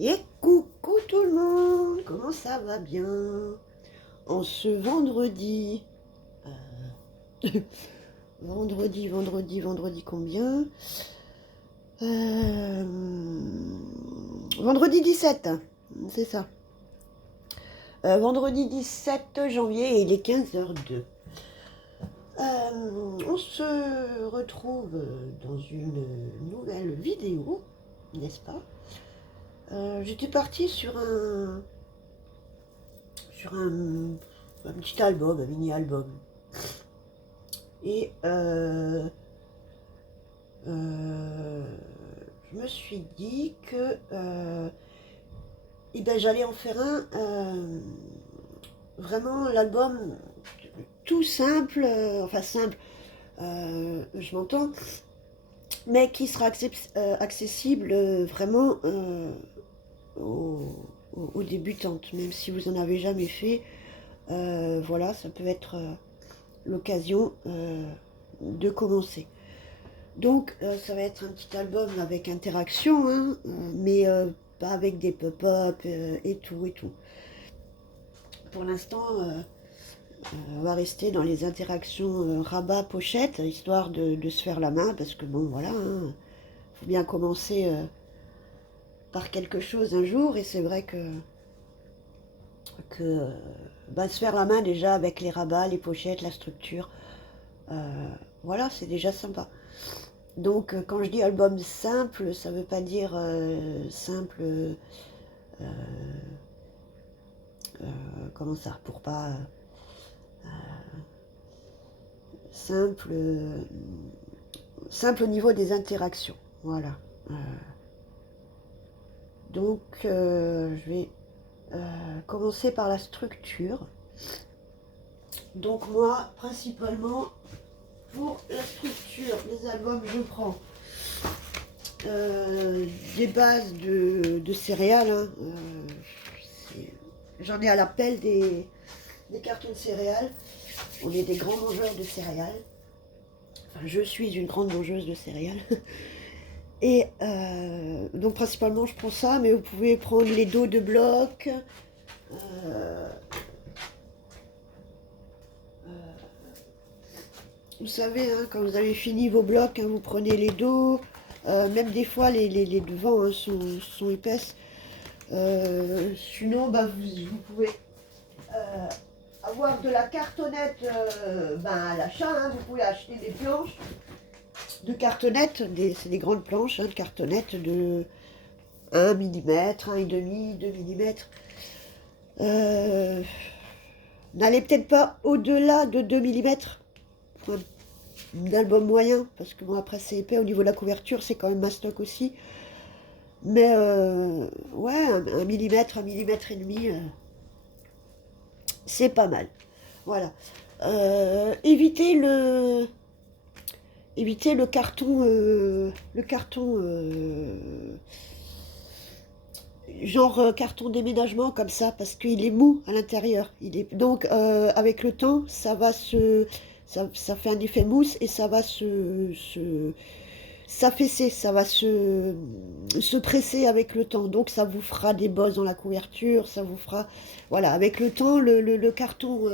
Et coucou tout le monde, comment ça va bien? En ce vendredi, vendredi combien? Euh, Vendredi 17, c'est ça. Vendredi 17 janvier, et il est 15h02. On se retrouve dans une nouvelle vidéo, n'est-ce pas? J'étais partie sur un petit album, un mini-album. Et je me suis dit que eh ben, j'allais en faire un, vraiment l'album tout simple, enfin simple, je m'entends, mais qui sera accessible vraiment aux, aux débutantes, même si vous en avez jamais fait. Voilà, ça peut être l'occasion de commencer. Donc, ça va être un petit album avec interaction, hein, mais pas avec des pop-up et tout et tout. Pour l'instant, on va rester dans les interactions rabat-pochette, histoire de se faire la main, parce que bon, voilà, faut bien commencer par quelque chose un jour, et c'est vrai que bah, se faire la main déjà avec les rabats, les pochettes, la structure, voilà, c'est déjà sympa. Donc, quand je dis album simple, ça veut pas dire simple, comment ça, pour pas simple, simple au niveau des interactions. Voilà. Euh, donc, je vais commencer par la structure. Donc, moi, principalement, pour la structure des albums, je prends des bases de céréales. Hein. J'en ai à l'appel des cartons de céréales. On est des grands mangeurs de céréales. Enfin, je suis une grande mangeuse de céréales. Et donc principalement je prends ça, mais vous pouvez prendre les dos de bloc. euh, vous savez, hein, quand vous avez fini vos blocs, hein, vous prenez les dos. Même des fois les devants hein, sont épaisses. Sinon, bah, vous pouvez avoir de la cartonnette à l'achat. Hein, vous pouvez acheter des planches de cartonnette. C'est des grandes planches hein, de cartonnette de 1 mm, 1,5, 2 mm. N'allez peut-être pas au-delà de 2 mm pour un album moyen, parce que bon, après c'est épais au niveau de la couverture, c'est quand même mastoc aussi. Mais ouais, 1 mm, 1 mm et demi, c'est pas mal. Voilà. Évitez le carton genre carton déménagement comme ça, parce qu'il est mou à l'intérieur. Donc avec le temps, ça fait un effet mousse et ça va s'affaisser, ça va se presser avec le temps. Donc ça vous fera des bosses dans la couverture, ça vous fera, voilà, avec le temps, le carton,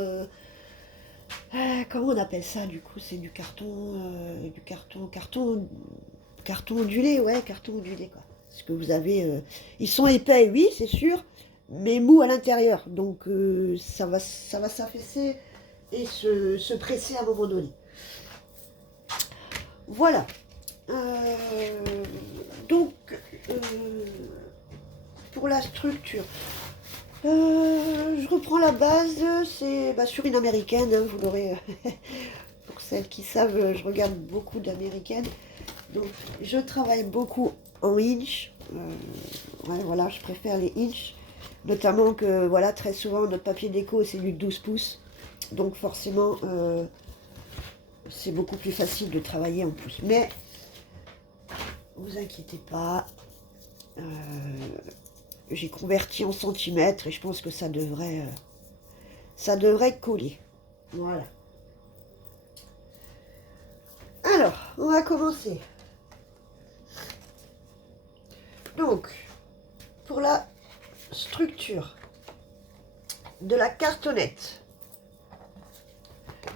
comment on appelle ça du coup? C'est carton ondulé, ouais, carton ondulé quoi. Parce que vous avez, ils sont épais, oui, c'est sûr, mais mous à l'intérieur. Donc ça va s'affaisser et se presser à un moment donné. Voilà. Donc, euh, pour la structure, je reprends la base, c'est bah, sur une américaine, hein, vous l'aurez, pour celles qui savent, je regarde beaucoup d'américaines. Donc, je travaille beaucoup en inch. Ouais, voilà, je préfère les inch. Notamment que, voilà, très souvent, notre papier déco, c'est du 12 pouces. Donc, forcément, c'est beaucoup plus facile de travailler en pouces. Mais, vous inquiétez pas, euh, j'ai converti en centimètres et je pense que ça devrait coller. Voilà. Alors, on va commencer. Donc, pour la structure de la cartonnette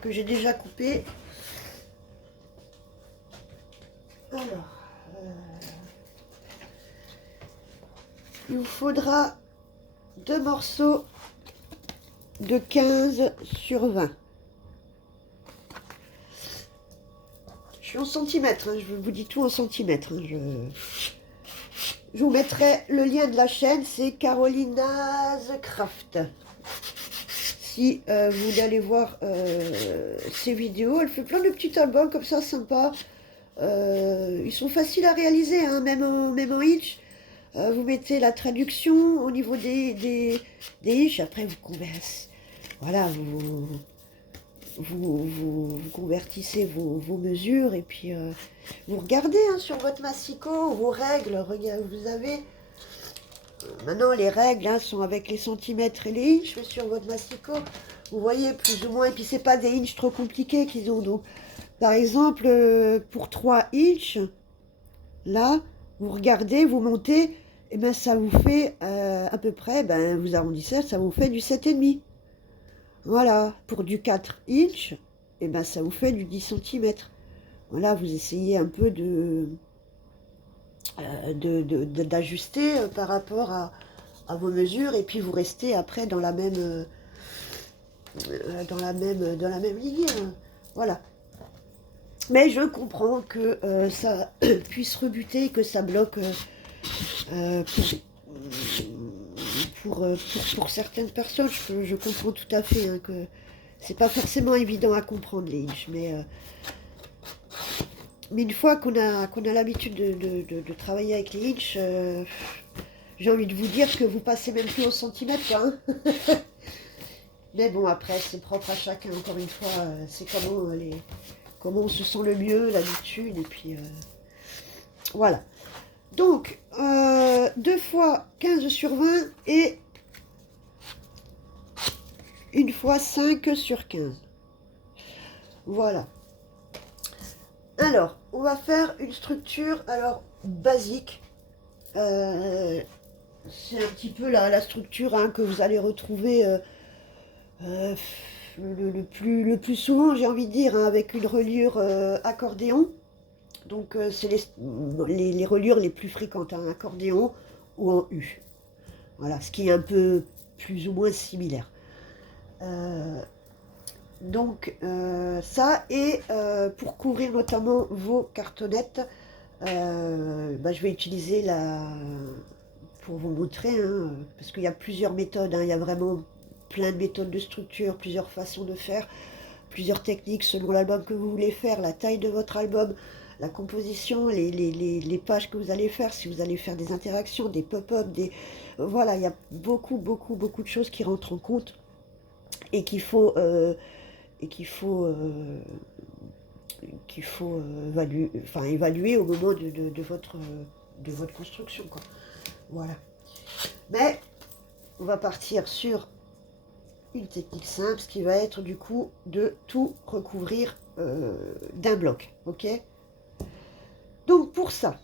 que j'ai déjà coupée. Alors, il vous faudra 2 morceaux de 15 sur 20. Je suis en centimètres, hein, je vous dis tout en centimètres. Hein, je vous mettrai le lien de la chaîne, c'est Carolina's Craft. Si vous voulez aller voir ses vidéos, elle fait plein de petits albums comme ça, sympas. Ils sont faciles à réaliser, hein, même en Hitch. Vous mettez la traduction au niveau des Hitch, après vous conversez. Voilà, vous convertissez vos mesures et puis vous regardez hein, sur votre massicot, vos règles. Regardez, vous avez maintenant les règles hein, sont avec les centimètres et les inches, mais sur votre massicot, vous voyez plus ou moins. Et puis c'est pas des inches trop compliqués qu'ils ont. Donc, par exemple, pour 3 inches, là, vous regardez, vous montez, et ben ça vous fait à peu près, ben vous arrondissez, ça vous fait du 7,5. Voilà, pour du 4 inches, et ben ça vous fait du 10 centimètres. Voilà, vous essayez un peu d'ajuster par rapport à vos mesures, et puis vous restez après dans la même, dans la même lignée. Hein. Voilà. Mais je comprends que ça puisse rebuter, que ça bloque pour certaines personnes. Je comprends tout à fait hein, que c'est pas forcément évident à comprendre les inches, mais une fois qu'on a l'habitude de travailler avec les inches, j'ai envie de vous dire que vous passez même plus au centimètre, quoi, hein. Mais bon, après, c'est propre à chacun, encore une fois, c'est comment on se sent le mieux, l'habitude, et puis voilà. Donc, 2 fois 15 sur 20 et 1 fois 5 sur 15. Voilà. Alors, on va faire une structure alors basique. C'est un petit peu la structure hein, que vous allez retrouver le plus souvent, j'ai envie de dire, hein, avec une reliure accordéon. Donc, c'est les reliures les plus fréquentes, hein, accordéon ou en U. Voilà, ce qui est un peu plus ou moins similaire. Donc ça, et pour couvrir notamment vos cartonnettes, je vais utiliser pour vous montrer, hein, parce qu'il y a plusieurs méthodes, hein, il y a vraiment plein de méthodes de structure, plusieurs façons de faire, plusieurs techniques selon l'album que vous voulez faire, la taille de votre album, la composition, les pages que vous allez faire, si vous allez faire des interactions, des pop-up, voilà, il y a beaucoup de choses qui rentrent en compte et qu'il faut évaluer au moment de votre construction, quoi. Voilà. Mais on va partir sur une technique simple, ce qui va être du coup de tout recouvrir d'un bloc, ok? Donc pour ça,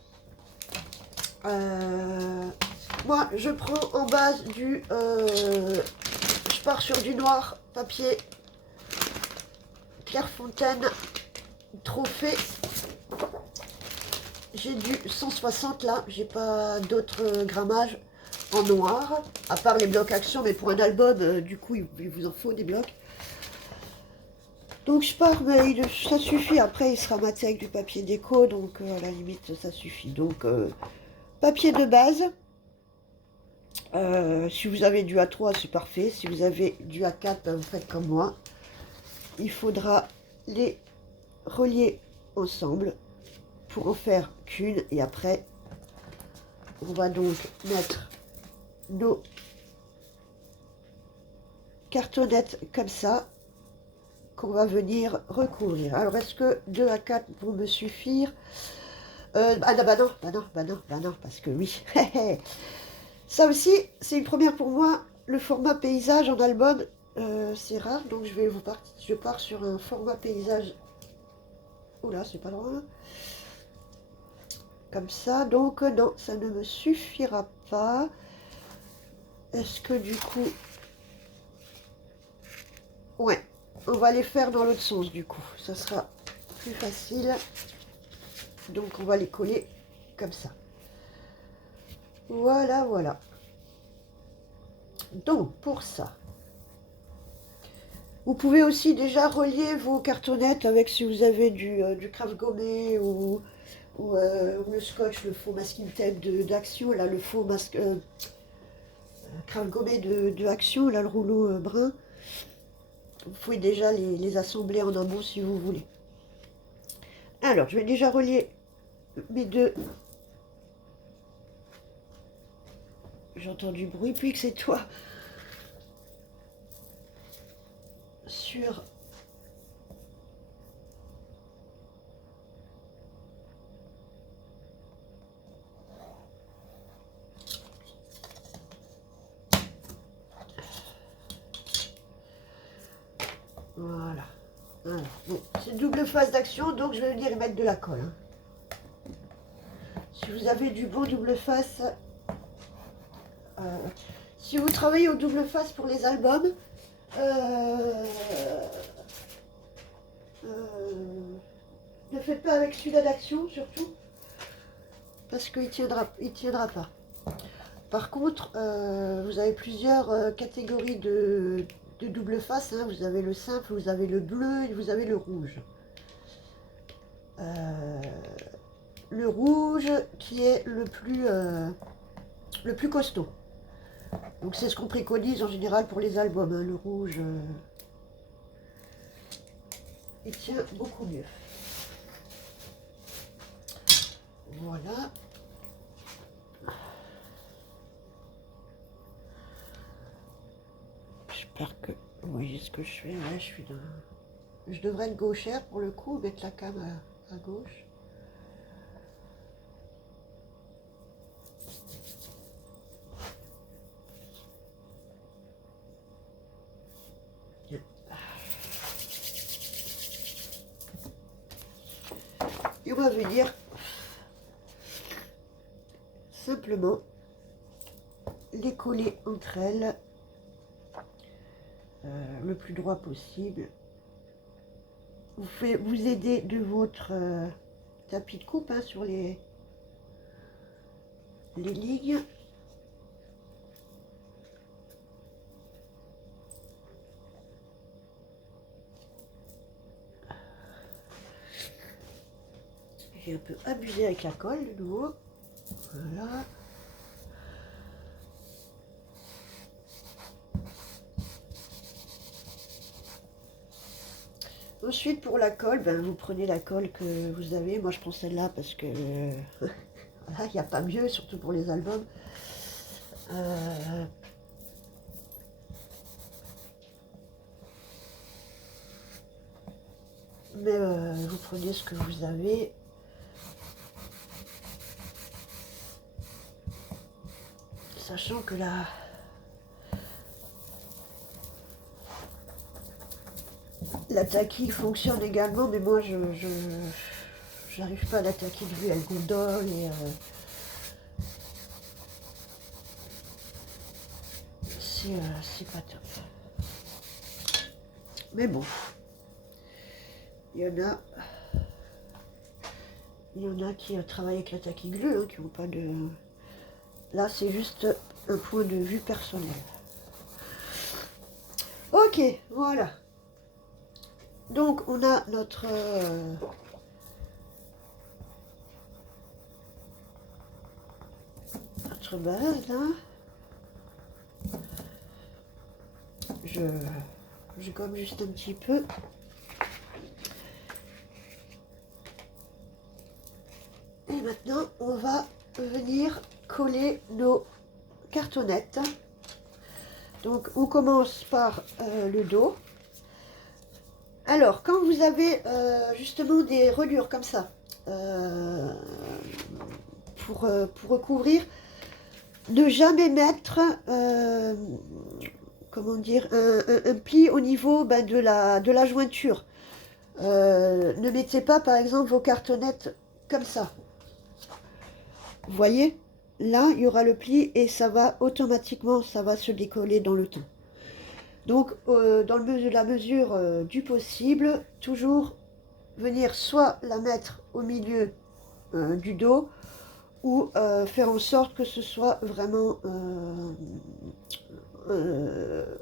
moi je prends en base je pars sur du noir papier Clairefontaine Trophée. J'ai du 160 là, j'ai pas d'autres grammages en noir, à part les blocs action, mais pour un album, du coup, il vous en faut des blocs. Donc je pars, mais ça suffit, après il sera maté avec du papier déco, donc à la limite ça suffit. Donc papier de base, si vous avez du A3 c'est parfait, si vous avez du A4, ben, vous faites comme moi. Il faudra les relier ensemble pour en faire qu'une, et après on va donc mettre nos cartonnettes comme ça qu'on va venir recouvrir. Alors est-ce que 2 à 4 vont me suffire? Ah non, bah non, parce que oui. Ça aussi, c'est une première pour moi. Le format paysage en album, c'est rare, donc je pars sur un format paysage. Oula, c'est pas loin. Comme ça, donc non, ça ne me suffira pas. est-ce que du coup... Ouais, on va les faire dans l'autre sens du coup. Ça sera plus facile. Donc on va les coller comme ça. Voilà, voilà. Donc pour ça, vous pouvez aussi déjà relier vos cartonnettes avec si vous avez du craft gommé ou le scotch, le faux masking tape d'Action, là le faux masque craft gommé de Action, là le rouleau brun. Vous pouvez déjà les assembler en amont si vous voulez. Alors, je vais déjà relier mes deux. J'entends du bruit, puis que c'est toi. Sur... Voilà. Alors, bon, c'est double phase d'action, donc je vais venir y mettre de la colle. Hein. Si vous avez du bon double face, si vous travaillez au double face pour les albums, ne faites pas avec celui-là d'action surtout, parce qu'il tiendra pas. Par contre, vous avez plusieurs catégories de double face. Hein. Vous avez le simple, vous avez le bleu et vous avez le rouge. Le rouge qui est le plus costaud. Donc c'est ce qu'on préconise en général pour les albums. Hein. Le rouge, il tient beaucoup mieux. Voilà. J'espère que vous voyez ce que je fais. Ouais, je suis dans... Je devrais être gauchère pour le coup, mettre la cam à gauche. Et on va venir simplement les coller entre elles le plus droit possible. Vous pouvez vous aider de votre tapis de coupe hein, sur les lignes. J'ai un peu abusé avec la colle de nouveau. Voilà. Ensuite, pour la colle, ben, vous prenez la colle que vous avez. Moi, je prends celle-là parce que voilà, il n'y a pas mieux, surtout pour les albums. Mais vous prenez ce que vous avez. Sachant que la taquille fonctionne également, mais moi je j'arrive pas à l'attaquer de vue, elle gondole et c'est pas top. Mais bon, il y en a qui travaillent avec la taquille glue, hein, qui n'ont pas de... Là c'est juste un point de vue personnel. Ok, voilà. Donc on a notre base là. Je gomme juste un petit peu. Et maintenant on va venir coller nos cartonnettes. Donc on commence par le dos. Alors, quand vous avez justement des reliures comme ça, pour recouvrir, ne jamais mettre, comment dire, un pli au niveau ben, de la jointure. Ne mettez pas, par exemple, vos cartonnettes comme ça. Vous voyez? là, il y aura le pli et ça va automatiquement, ça va se décoller dans le temps. Donc, dans la mesure du possible, toujours venir soit la mettre au milieu du dos ou faire en sorte que ce soit vraiment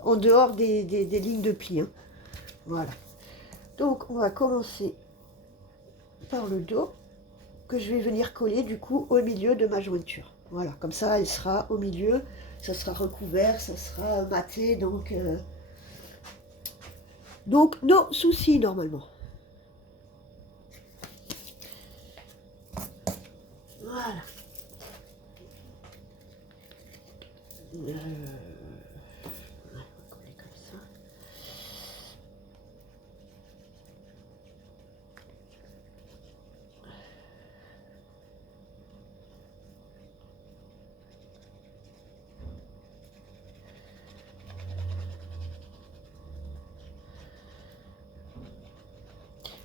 en dehors des lignes de pli, hein. Voilà. Donc, on va commencer par le dos, que je vais venir coller du coup au milieu de ma jointure. Voilà, comme ça, elle sera au milieu, ça sera recouvert, ça sera maté, donc no soucis normalement. Voilà. On va coller comme ça.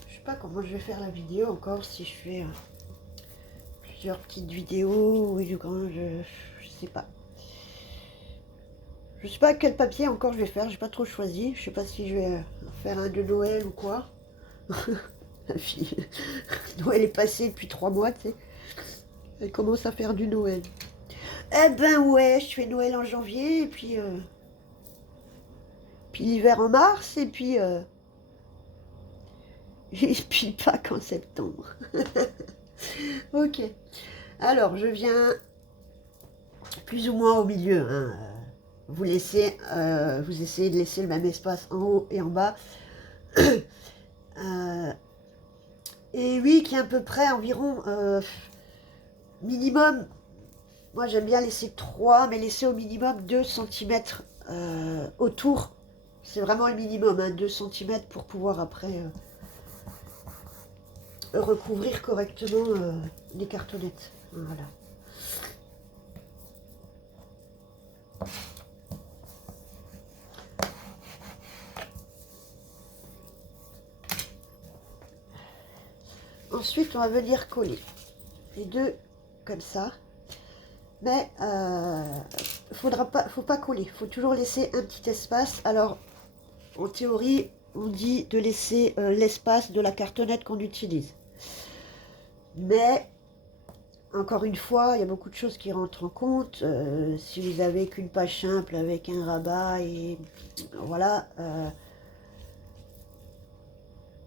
Je sais pas comment je vais faire la vidéo encore, si je fais plusieurs petites vidéos ou quand je sais pas. Je sais pas quel papier encore je vais faire, j'ai pas trop choisi. Je sais pas si je vais faire un de Noël ou quoi. La fille, Noël est passé depuis 3 mois, tu sais. Elle commence à faire du Noël. Eh ben ouais, je fais Noël en janvier, et puis l'hiver en mars, et puis Pâques en septembre. Ok. Alors, je viens plus ou moins au milieu, hein. Vous essayez de laisser le même espace en haut et en bas. Et oui, qui est à peu près environ minimum. Moi, j'aime bien laisser 3, mais laisser au minimum 2 cm autour. C'est vraiment le minimum, hein, 2 cm pour pouvoir après recouvrir correctement les cartonnettes. Voilà. Ensuite, on va venir coller les deux comme ça. Mais faut pas coller. Il faut toujours laisser un petit espace. Alors, en théorie, on dit de laisser l'espace de la cartonnette qu'on utilise. Mais, encore une fois, il y a beaucoup de choses qui rentrent en compte. Si vous avez qu'une page simple avec un rabat et voilà,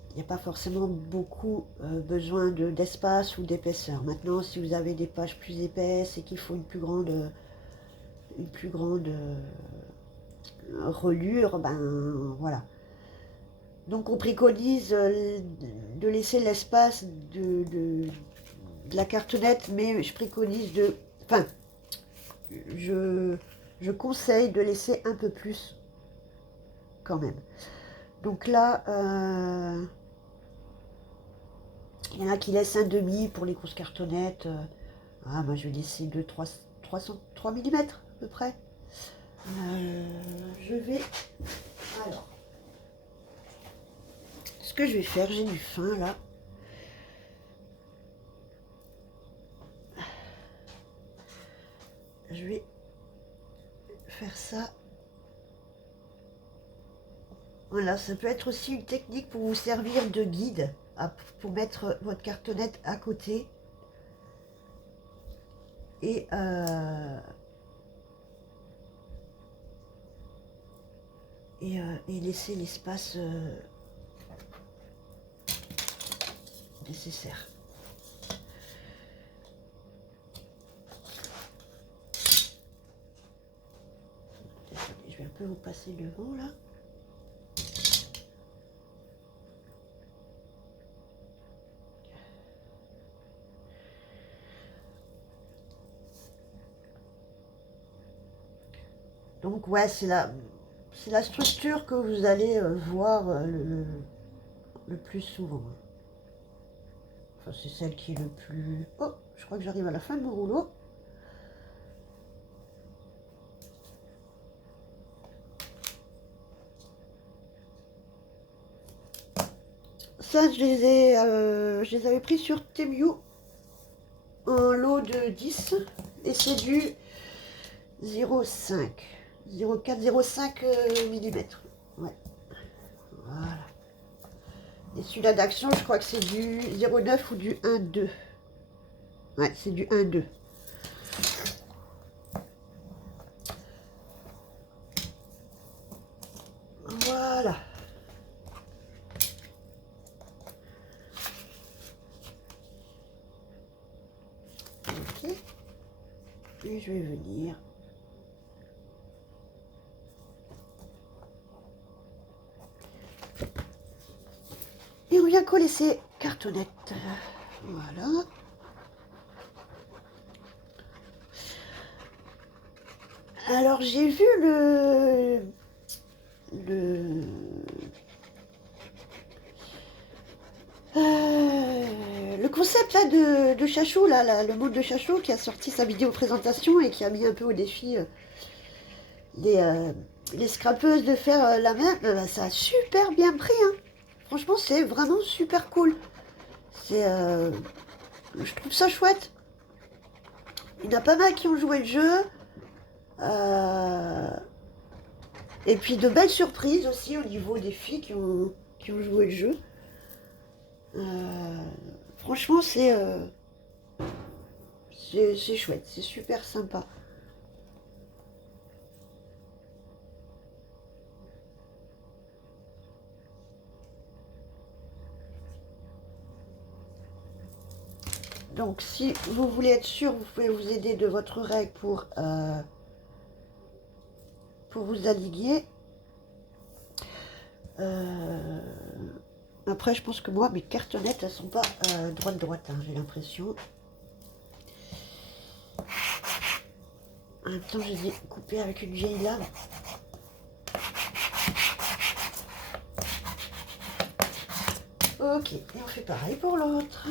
il n'y a pas forcément beaucoup besoin d'espace ou d'épaisseur. Maintenant, si vous avez des pages plus épaisses et qu'il faut une plus grande relure, ben voilà. Donc on préconise de laisser l'espace de la cartonnette, mais je préconise enfin, je conseille de laisser un peu plus quand même. Donc là, il y en a qui laissent un demi pour les grosses cartonnettes. Moi je vais laisser 3 mm à peu près. Je vais... Alors, ce que je vais faire, j'ai du fin là. Je vais faire ça. Voilà, ça peut être aussi une technique pour vous servir de guide, pour mettre votre cartonnette à côté. Et laisser l'espace nécessaire. Désolée, je vais un peu vous passer devant là. Donc ouais, c'est la structure que vous allez voir le plus souvent. Enfin, c'est celle qui est le plus... Oh, je crois que j'arrive à la fin de mon rouleau. Ça, je les avais pris sur Temu, un lot de 10. Et c'est du 0,5. 0,4, 0,5 mm. Ouais. Voilà. Et celui-là d'action, je crois que c'est du 0,9 ou du 1,2. Ouais, c'est du 1,2. Voilà. Ok. Et je vais venir. Et on vient coller ces cartonnettes. Voilà. Alors j'ai vu le concept là de Chachou, là, le mode de Chachou qui a sorti sa vidéo présentation et qui a mis un peu au défi les scrapeuses de faire la même. Bah, ça a super bien pris, hein. Franchement, c'est vraiment super cool. Je trouve ça chouette. Il y en a pas mal qui ont joué le jeu. Et puis de belles surprises aussi au niveau des filles qui ont joué le jeu. Franchement, c'est chouette, c'est super sympa. Donc, si vous voulez être sûr, vous pouvez vous aider de votre règle pour vous aligner. Après, je pense que moi, mes cartonnettes, elles sont pas droite, hein, j'ai l'impression. En même temps, je les ai coupées avec une vieille lame. Ok, et on fait pareil pour l'autre.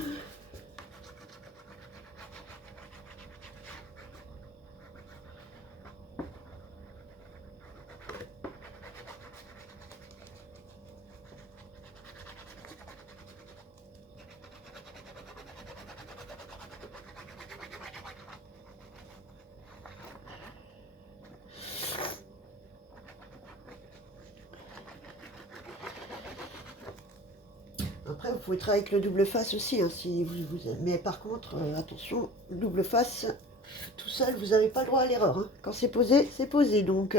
Après, vous pouvez travailler avec le double face aussi, hein, si vous aimez. Mais par contre, attention, le double face, tout seul, vous n'avez pas le droit à l'erreur, hein. Quand c'est posé, c'est posé. Donc,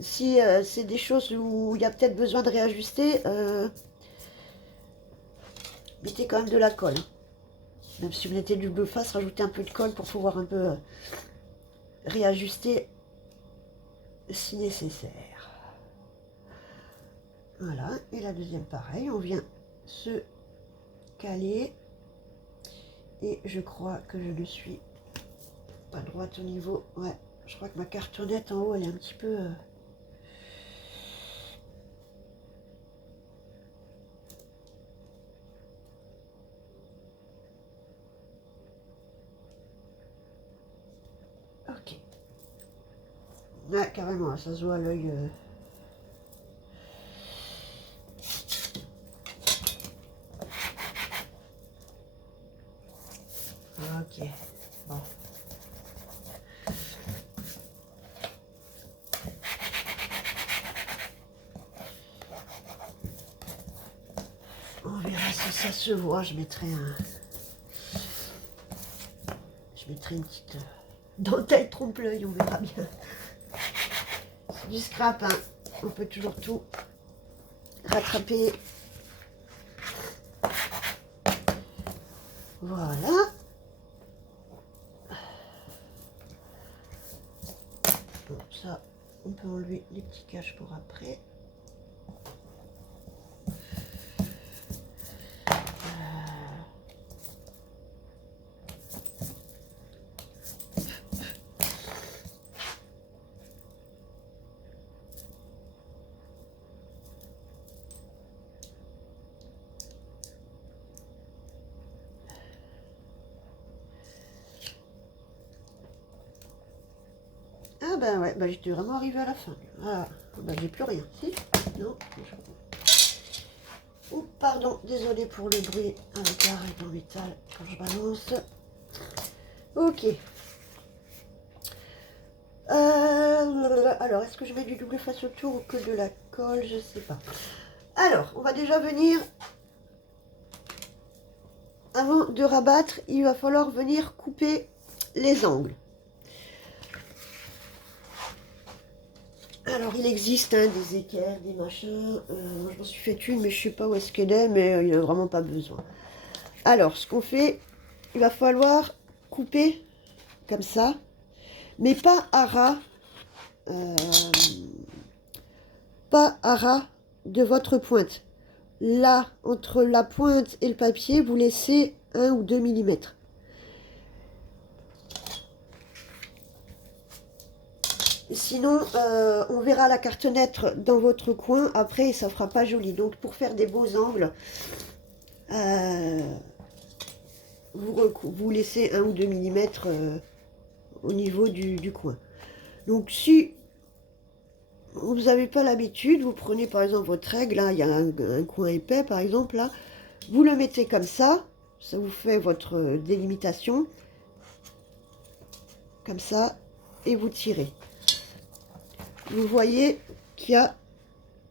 si c'est des choses où il y a peut-être besoin de réajuster, mettez quand même de la colle, hein. Même si vous mettez du double face, rajoutez un peu de colle pour pouvoir un peu réajuster si nécessaire. Voilà, et la deuxième pareil, on vient se caler. Et je crois que je ne suis pas droite au niveau. Ouais, je crois que ma cartonnette en haut, elle est un petit peu... Ok. Ouais, carrément, ça se voit à l'œil. Ok, bon. On verra si ça se voit. Je mettrai une petite dentelle trompe-l'œil, on verra bien. C'est du scrap, hein. On peut toujours tout rattraper. Voilà. Bon, ça, on peut enlever les petits caches pour après. Ah ben ouais, ben j'étais vraiment arrivée à la fin. Ah, ben j'ai plus rien. Si? Non. Oh, pardon, désolé pour le bruit avec la règle en métal quand je balance. Ok. Alors, est-ce que je mets du double face autour ou que de la colle? Je sais pas. Alors, on va déjà venir... Avant de rabattre, il va falloir venir couper les angles. Alors, il existe des équerres, des machins. Moi, je m'en suis fait une, mais je sais pas où est-ce qu'elle est, mais il n'y a vraiment pas besoin. Alors, ce qu'on fait, il va falloir couper comme ça, mais pas à ras. Pas à ras de votre pointe. Là, entre la pointe et le papier, vous laissez 1 ou 2 millimètres. Sinon, on verra la cartonnette dans votre coin après, ça fera pas joli. Donc, pour faire des beaux angles, vous laissez 1 ou 2 millimètres au niveau du coin. Donc, si vous n'avez pas l'habitude, vous prenez par exemple votre règle, là, il y a un coin épais par exemple, là, vous le mettez comme ça vous fait votre délimitation, comme ça, et vous tirez. Vous voyez qu'il y a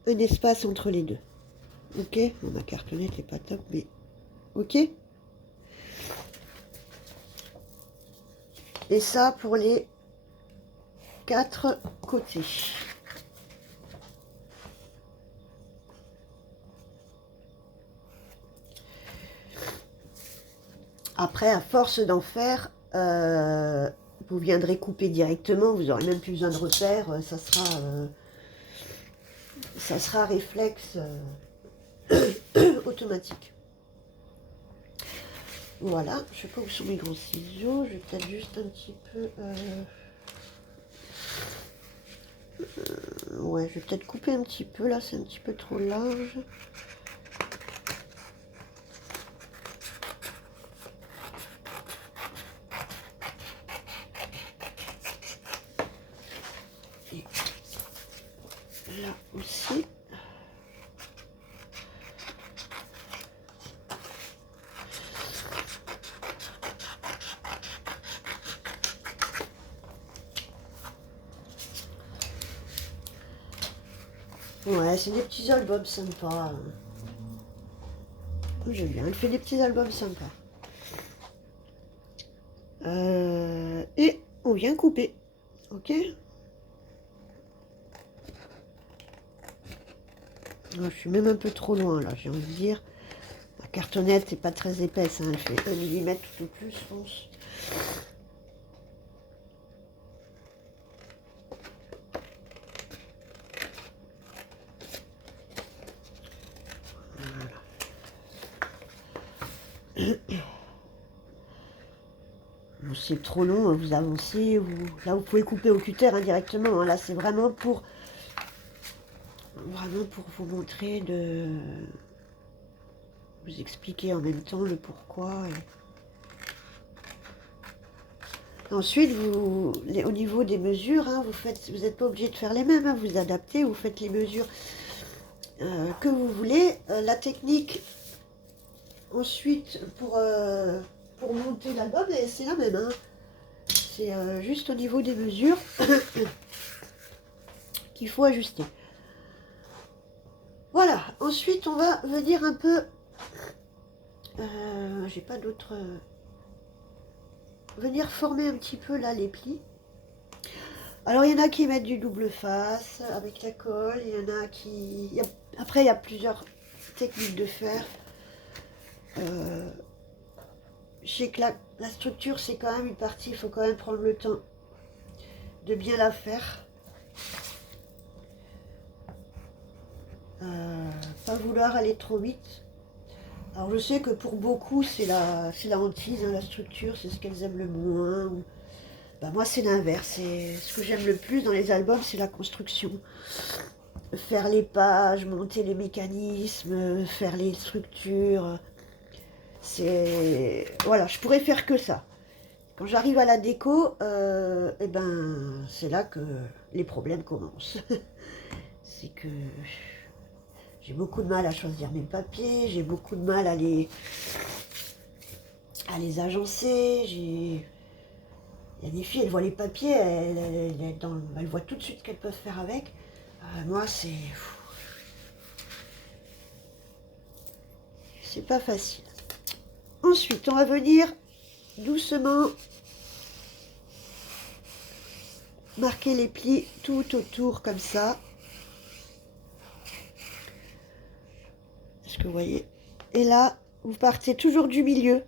un espace entre les deux. Ok, bon, ma cartonnette n'est pas top, mais ok. Et ça pour les 4 côtés. Après, à force d'en faire, vous viendrez couper directement, vous n'aurez même plus besoin de repères, ça sera réflexe automatique. Voilà, je ne sais pas où sont mes gros ciseaux, je vais peut-être juste un petit peu... ouais, je vais peut-être couper un petit peu, là c'est un petit peu trop large. Et là aussi. Ouais, c'est des petits albums sympas. J'aime bien, elle fait des petits albums sympas. Et on vient couper, ok? Je suis même un peu trop loin là, j'ai envie de dire. La cartonnette n'est pas très épaisse, hein, elle fait 1 millimètre tout au plus, je pense. C'est trop long, vous avancez, là vous pouvez couper au cutter indirectement, hein. Là c'est vraiment pour vous montrer, vous expliquer en même temps le pourquoi. Ensuite, au niveau des mesures, hein, vous n'êtes pas obligé de faire les mêmes, hein, vous adaptez, vous faites les mesures que vous voulez. La technique ensuite pour monter l'album, c'est la même, hein. C'est juste au niveau des mesures qu'il faut ajuster. Voilà, ensuite on va venir un peu... j'ai pas d'autres... venir former un petit peu là les plis. Alors il y en a qui mettent du double face avec la colle, il y en a qui... Après il y a plusieurs techniques de faire. Je sais que la structure c'est quand même une partie, il faut quand même prendre le temps de bien la faire. Pas vouloir aller trop vite. Alors je sais que pour beaucoup c'est la hantise, hein, la structure, c'est ce qu'elles aiment le moins. Bah, moi c'est l'inverse, ce que j'aime le plus dans les albums, c'est la construction. Faire les pages, monter les mécanismes, faire les structures. Voilà, je pourrais faire que ça. Quand j'arrive à la déco, et ben c'est là que les problèmes commencent. C'est que j'ai beaucoup de mal à choisir mes papiers, j'ai beaucoup de mal à les agencer. Il y a des filles, elles voient les papiers, elles elles voient tout de suite ce qu'elles peuvent faire avec. Moi, c'est pas facile. Ensuite, on va venir doucement marquer les plis tout autour comme ça. Est-ce que vous voyez? Et là, vous partez toujours du milieu,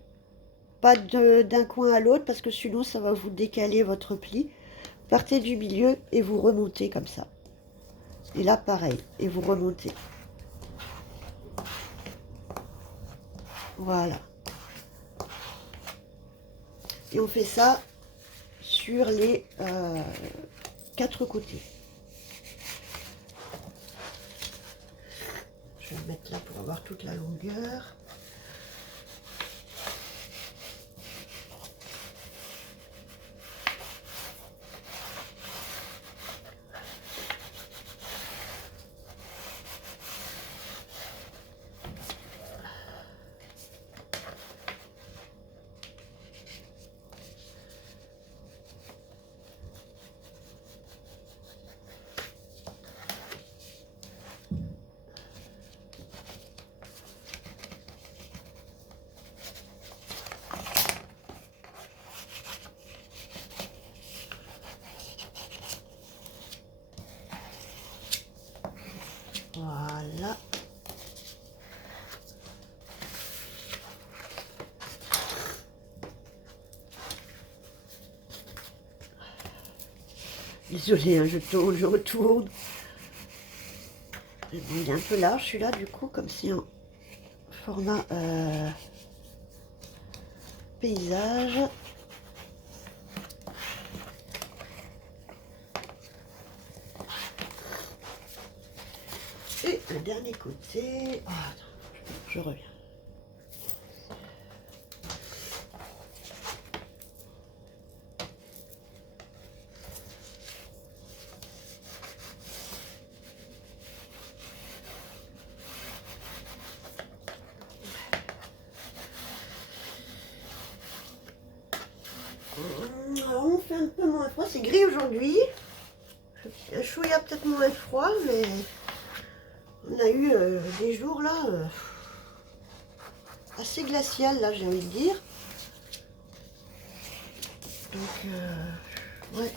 pas d'un coin à l'autre, parce que sinon ça va vous décaler votre pli. Partez du milieu et vous remontez comme ça. Et là, pareil, et vous remontez. Voilà. Et on fait ça sur les 4 côtés. Je vais me mettre là pour avoir toute la longueur. Voilà. Désolée, hein, je retourne. Bon, il est un peu large celui-là, du coup, comme c'est en format paysage. Et le dernier côté. Oh, attends, je reviens. Alors, on fait un peu moins froid, c'est gris aujourd'hui. Un chouïa peut-être moins froid, mais on a eu des jours là assez glacial, là j'ai envie de dire. Donc ouais.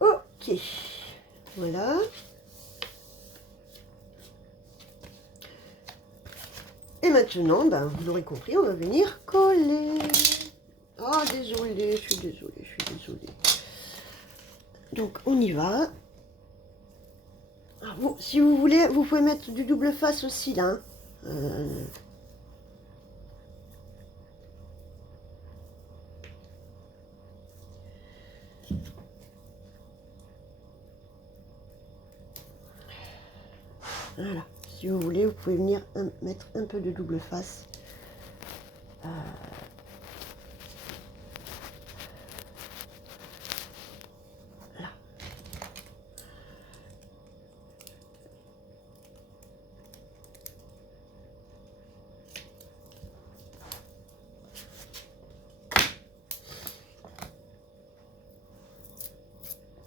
Ok, voilà. Et maintenant, ben, vous l'aurez compris, on va venir coller. Ah, désolé, je suis désolée. Donc, on y va. Ah, vous, si vous voulez, vous pouvez mettre du double face aussi, là. Hein. Voilà. Si vous voulez, vous pouvez venir mettre un peu de double face. Là.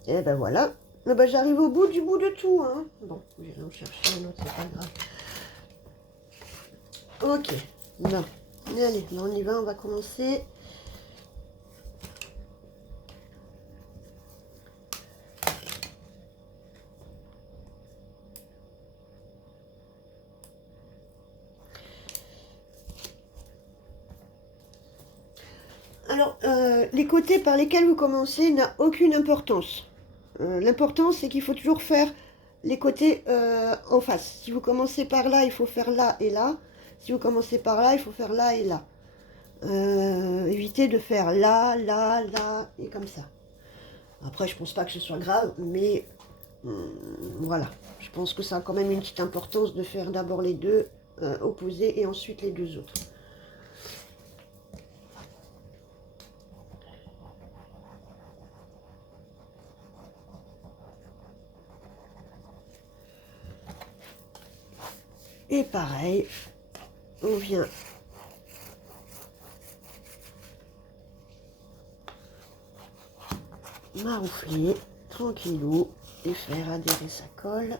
Et ben voilà. Eh ben, j'arrive au bout de tout. Hein. Bon, j'irai en chercher un autre, c'est pas grave. Ok. Non. Allez, ben on y va, on va commencer. Alors, les côtés par lesquels vous commencez n'a aucune importance. L'important, c'est qu'il faut toujours faire les côtés en face. Si vous commencez par là, il faut faire là et là. Si vous commencez par là, il faut faire là et là. Évitez de faire là, là, là et comme ça. Après, je pense pas que ce soit grave, mais voilà. Je pense que ça a quand même une petite importance de faire d'abord les deux opposés et ensuite les deux autres. Et pareil, on vient maroufler tranquillou et faire adhérer sa colle.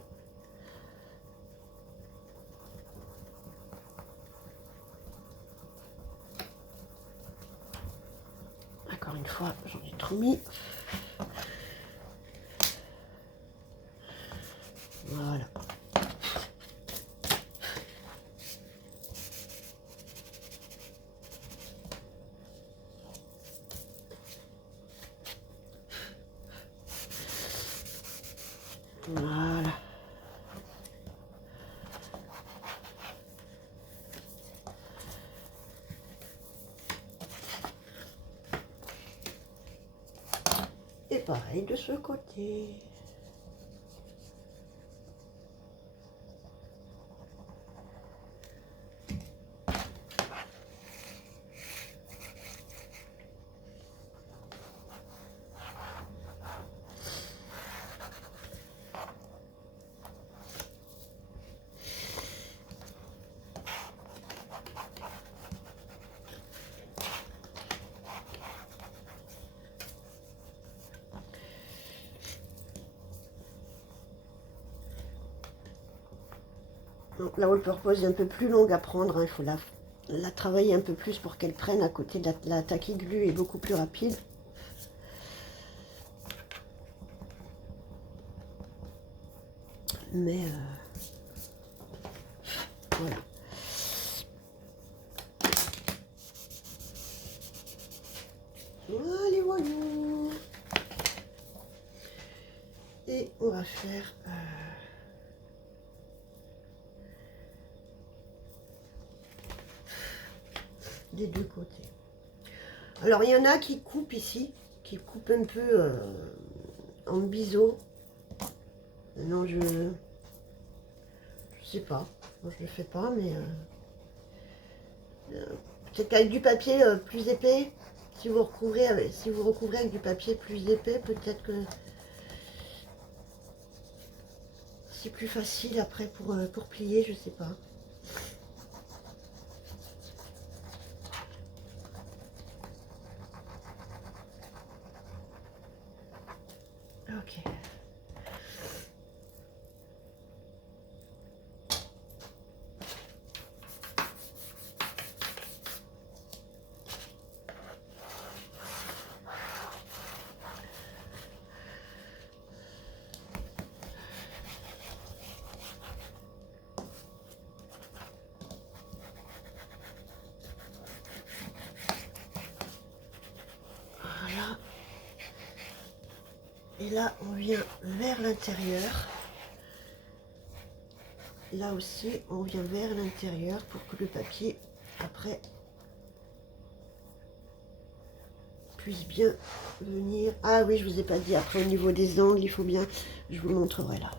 Encore une fois, j'en ai trop mis. Voilà. Voilà. Et pareil de ce côté. Donc la all purpose est un peu plus longue à prendre, hein. Il faut la travailler un peu plus pour qu'elle prenne à côté de la tacky glue est beaucoup plus rapide. Mais voilà. Allez, voilà. Et on va faire des deux côtés. Alors, il y en a qui coupent ici, qui coupent un peu en biseau. Non, je sais pas. Moi, je le fais pas, mais peut-être qu'avec du papier plus épais, si vous recouvrez avec du papier plus épais, peut-être que c'est plus facile après pour plier, je sais pas. Ok. Voilà. Et là, on vient vers l'intérieur. Là aussi, on vient vers l'intérieur pour que le papier, après, puisse bien venir. Ah oui, je vous ai pas dit, après, au niveau des angles, il faut bien, je vous montrerai là.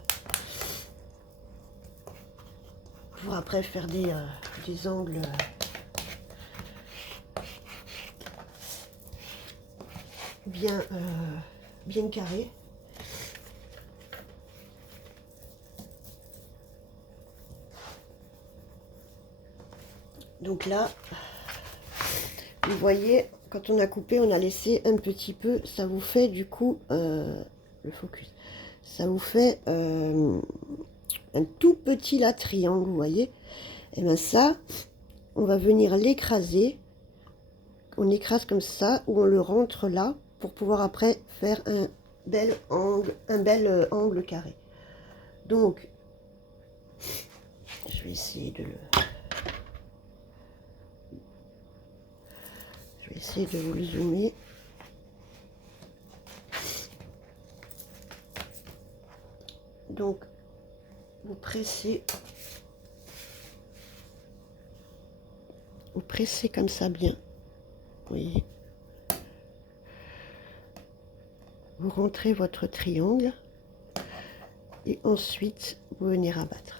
Pour après faire des angles bien carrés. Donc là, vous voyez, quand on a coupé, on a laissé un petit peu, ça vous fait du coup, le focus, ça vous fait un tout petit là triangle, vous voyez. Et bien ça, on va venir l'écraser, on écrase comme ça, ou on le rentre là, pour pouvoir après faire un bel angle carré. Donc, je vais essayer de vous le zoomer. Donc, vous pressez comme ça bien. Vous voyez. Vous rentrez votre triangle et ensuite vous venez rabattre.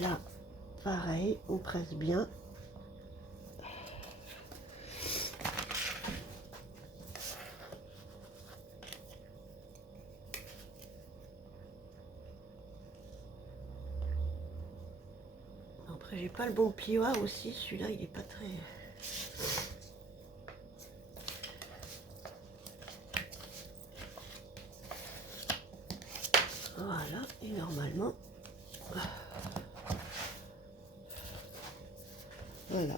Là, pareil, on presse bien. Après, j'ai pas le bon plioir aussi. Celui-là, il est pas très... Voilà, et normalement... Voilà.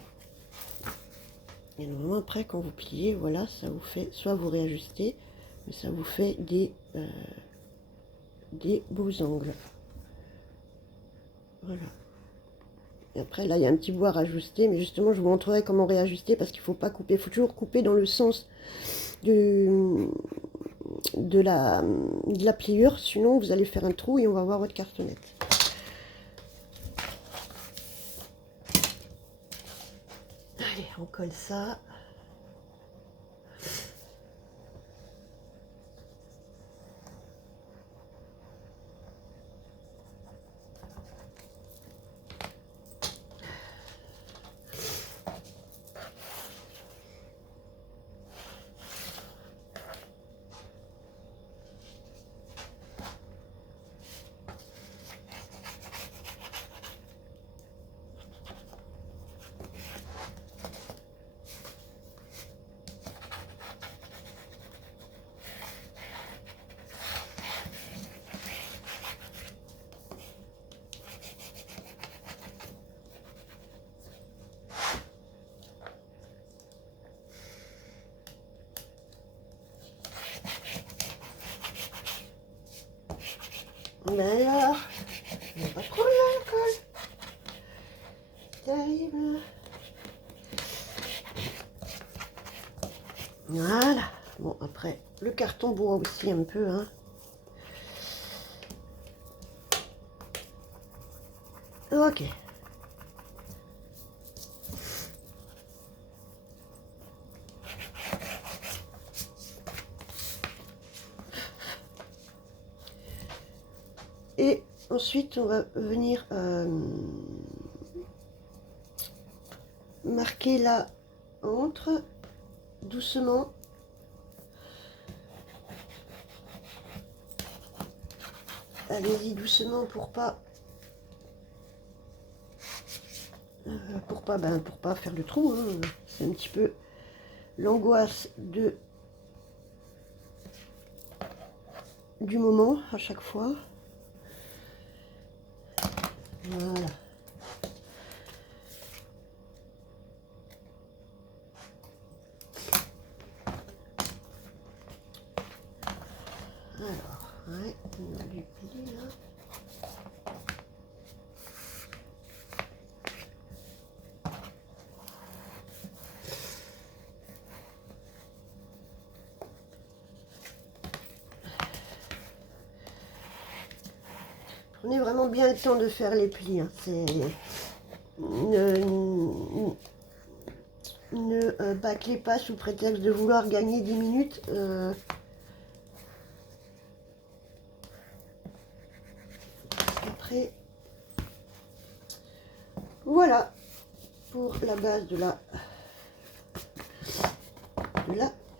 Et normalement, après, quand vous pliez, voilà, ça vous fait... Soit vous réajustez, mais ça vous fait des beaux angles. Voilà. Et après, là, il y a un petit bout à rajuster, mais justement, je vous montrerai comment réajuster, parce qu'il ne faut pas couper. Il faut toujours couper dans le sens de la pliure, sinon vous allez faire un trou et on va voir votre cartonnette. Allez, on colle ça. Ben alors, on va pas trop là le col. Terrible. Voilà. Bon, après, le carton bois aussi un peu, hein. Ok. Et ensuite, on va venir marquer là entre doucement. Allez-y doucement pour pas pour pas faire le trou, hein. C'est un petit peu l'angoisse du moment à chaque fois. Voilà. Alors, ouais, on a du pli là. Prenez vraiment bien le temps de faire les plis, hein. Ne bâclez pas sous prétexte de vouloir gagner 10 minutes. Après, voilà pour la base de la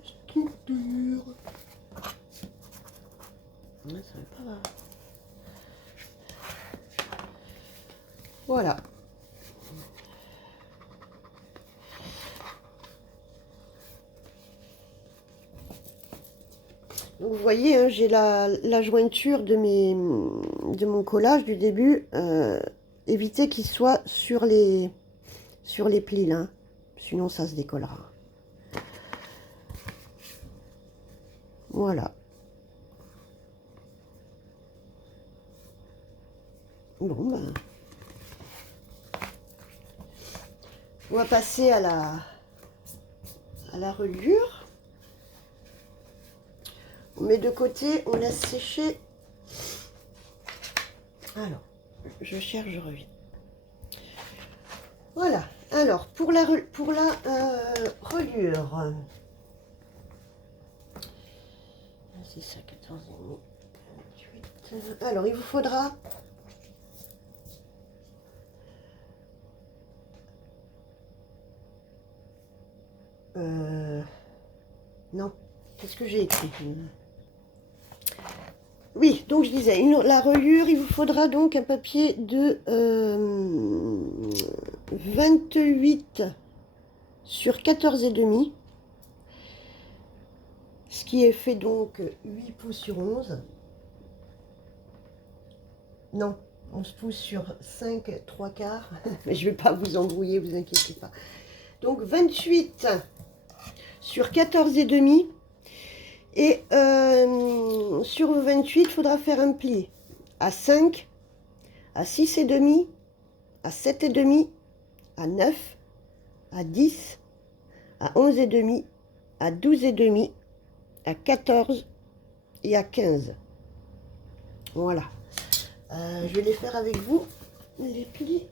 structure. Ça va pas. Voilà. Donc, vous voyez, hein, j'ai la jointure de mon collage du début. Évitez qu'il soit sur les plis là, hein. Sinon ça se décollera. Voilà. Bon ben, on va passer à la reliure. On met de côté, on laisse sécher. Alors, je cherche, je reviens. Voilà. Alors, pour la reliure. C'est ça, 14,28. Alors, il vous faudra Non, qu'est-ce que j'ai écrit? Oui, donc je disais, la reliure, il vous faudra donc un papier de 28 sur 14,5, ce qui est fait donc 8 pouces sur 11. Non, 11 pouces sur 5, 3 quarts. Mais je ne vais pas vous embrouiller, vous inquiétez pas. Donc 28 sur 14,5. Et sur 28, il faudra faire un pli à 5, à 6,5, à 7,5, à 9, à 10, à 11,5, à 12,5, à 14 et à 15. Voilà. Je vais les faire avec vous, les plis.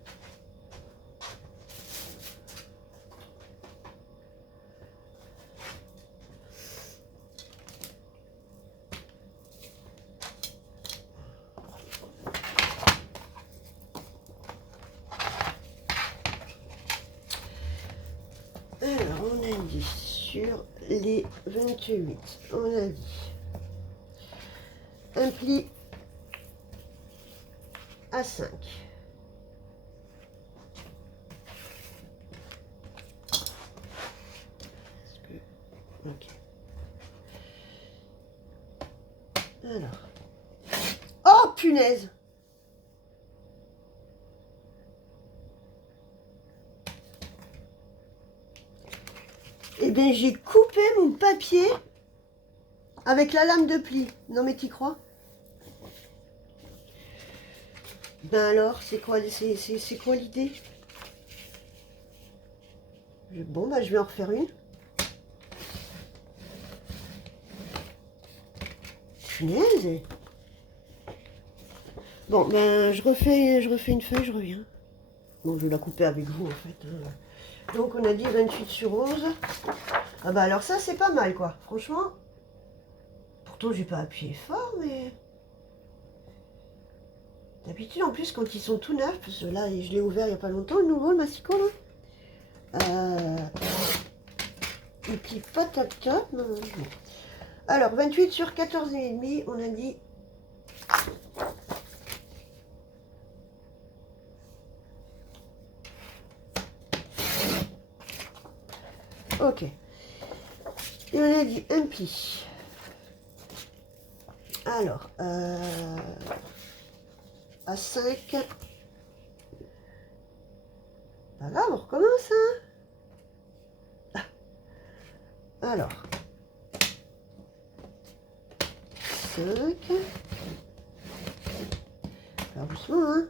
Alors, on a dit sur les 28, on a dit un pli à 5. Ok. Alors. Oh, punaise! Eh bien, j'ai coupé mon papier avec la lame de pli. Non, mais t'y crois? Ben alors, c'est quoi l'idée? Bon, bah, je vais en refaire une. Punaise! Bon, ben, je refais une feuille, je reviens. Bon, je vais la couper avec vous, en fait. Donc, on a dit 28 sur 11. Ah bah, alors ça, c'est pas mal, quoi. Franchement. Pourtant, j'ai pas appuyé fort, mais... D'habitude, en plus, quand ils sont tout neufs, parce que là, je l'ai ouvert il n'y a pas longtemps, le nouveau, le massicot, là. Il plie pas top top. Non. Alors, 28 sur 14,5, on a dit... Ok. Et on a dit un pli. Alors, à 5. Pas grave, on recommence, hein. Alors, 5. Faire doucement, hein.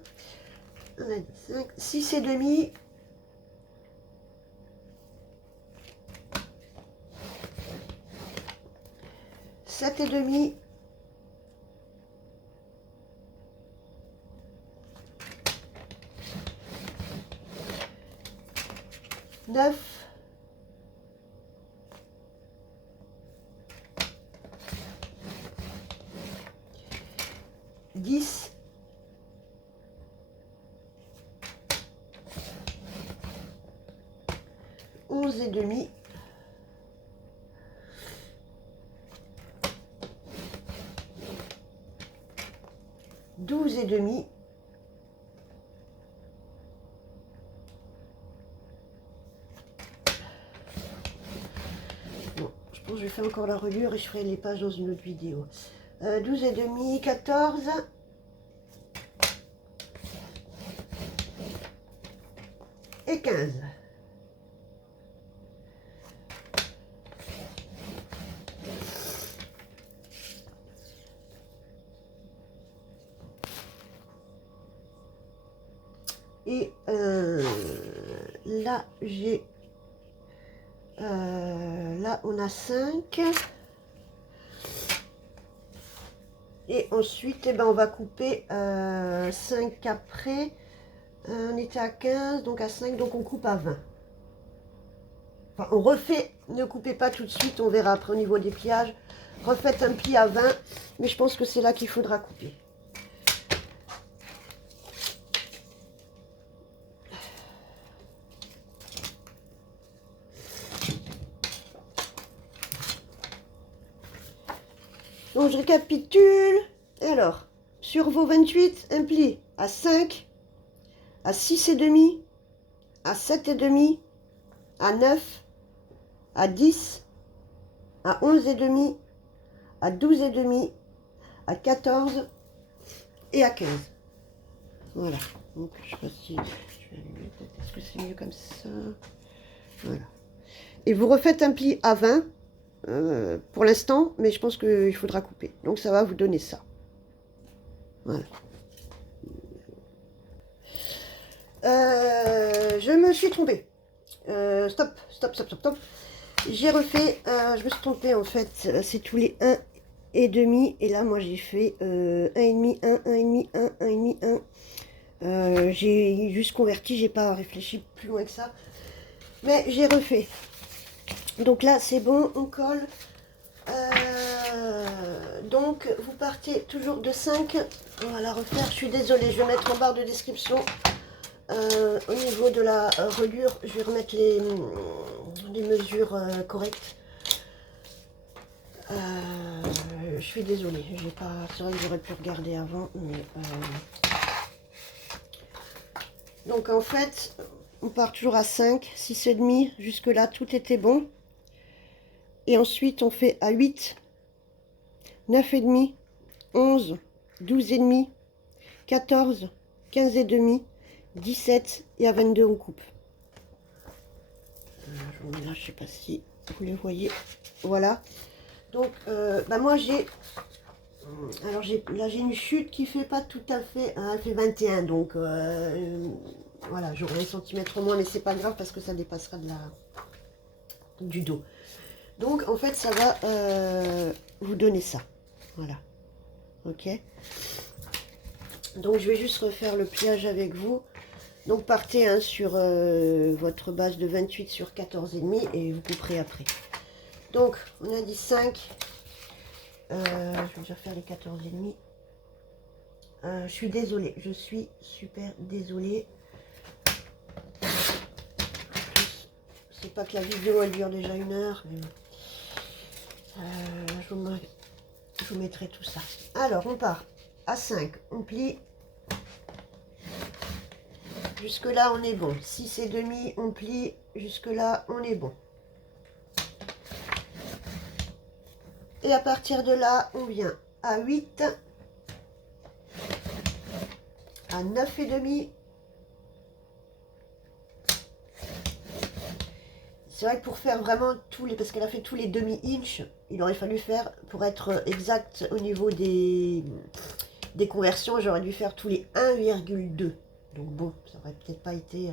On a dit 5. 6,5. 7,5. 9. 10. 11,5. 12,5. Bon, je pense que je vais faire encore la reliure et je ferai les pages dans une autre vidéo. 12,5, 14. Et 15. Et là, j'ai... là, on a 5. Et ensuite, eh ben, on va couper 5 après. On était à 15, donc à 5, donc on coupe à 20. Enfin, on refait, ne coupez pas tout de suite, on verra après au niveau des pliages. Refaites un pli à 20, mais je pense que c'est là qu'il faudra couper. Bon, je récapitule. Et alors, sur vos 28, un pli à 5, à 6 et demi, à 7 et demi, à 9, à 10, à 11 et demi, à 12 et demi, à 14 et à 15. Voilà. Donc, je sais pas si je vais allumer, peut-être. Est-ce que c'est mieux comme ça? Voilà. Et vous refaites un pli à 20 pour l'instant, mais je pense qu'il faudra couper. Donc, ça va vous donner ça. Voilà. Je me suis trompée. Stop, stop, stop, stop, stop. J'ai refait, je me suis trompée en fait, c'est tous les 1 et demi, et là moi j'ai fait 1 et demi, 1, 1 et demi, 1, 1 et demi, 1. J'ai juste converti, j'ai pas réfléchi plus loin que ça, mais j'ai refait. Donc là c'est bon, on colle. Donc vous partez toujours de 5, on va la refaire, je suis désolée, je vais mettre en barre de description. Au niveau de la reliure, je vais remettre les mesures correctes. Je suis désolée, j'ai pas. C'est vrai que j'aurais pu regarder avant, mais donc en fait, on part toujours à 5, 6 et demi. Jusque là, tout était bon. Et ensuite, on fait à 8, 9 et demi, 11, 12 et demi, 14, 15 et demi, 17 et à 22 on coupe. Là, je sais pas si vous les voyez. Voilà. Donc, moi j'ai. Alors là j'ai une chute qui fait pas tout à fait. Elle fait 21, donc voilà, j'aurai 1 centimètre au moins, mais c'est pas grave parce que ça dépassera du dos. Donc en fait, ça va vous donner ça. Voilà. Ok. Donc je vais juste refaire le pliage avec vous. Donc partez sur votre base de 28 sur 14,5 et vous couperez après. Donc on a dit 5. Je vais déjà faire les 14,5. Je suis désolée, je suis super désolée. C'est pas que la vidéo elle dure déjà 1 heure, mais je vous mettrai tout ça. Alors on part à 5, on plie. Jusque là on est bon. 6 et demi, on plie. Jusque là on est bon. Et à partir de là, on vient à 8, à 9 et demi. C'est vrai que pour faire vraiment tous les, parce qu'elle a fait tous les demi-inch, il aurait fallu faire, pour être exact au niveau des conversions, j'aurais dû faire tous les 1,2. Donc bon, ça aurait peut-être pas été,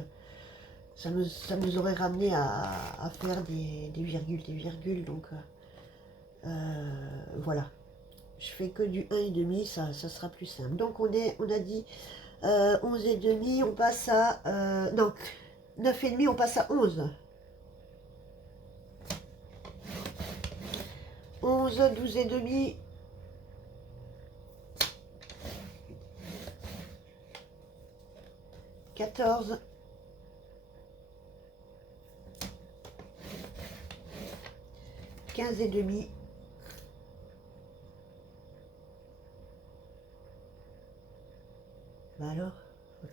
ça nous aurait ramené à faire des virgules, donc voilà. Je fais que du 1,5, ça sera plus simple. Donc on a dit 11,5, on passe à, non, 9,5, on passe à 11. 11, 12 et demi. 14. 15 et demi. Bah alors, ok.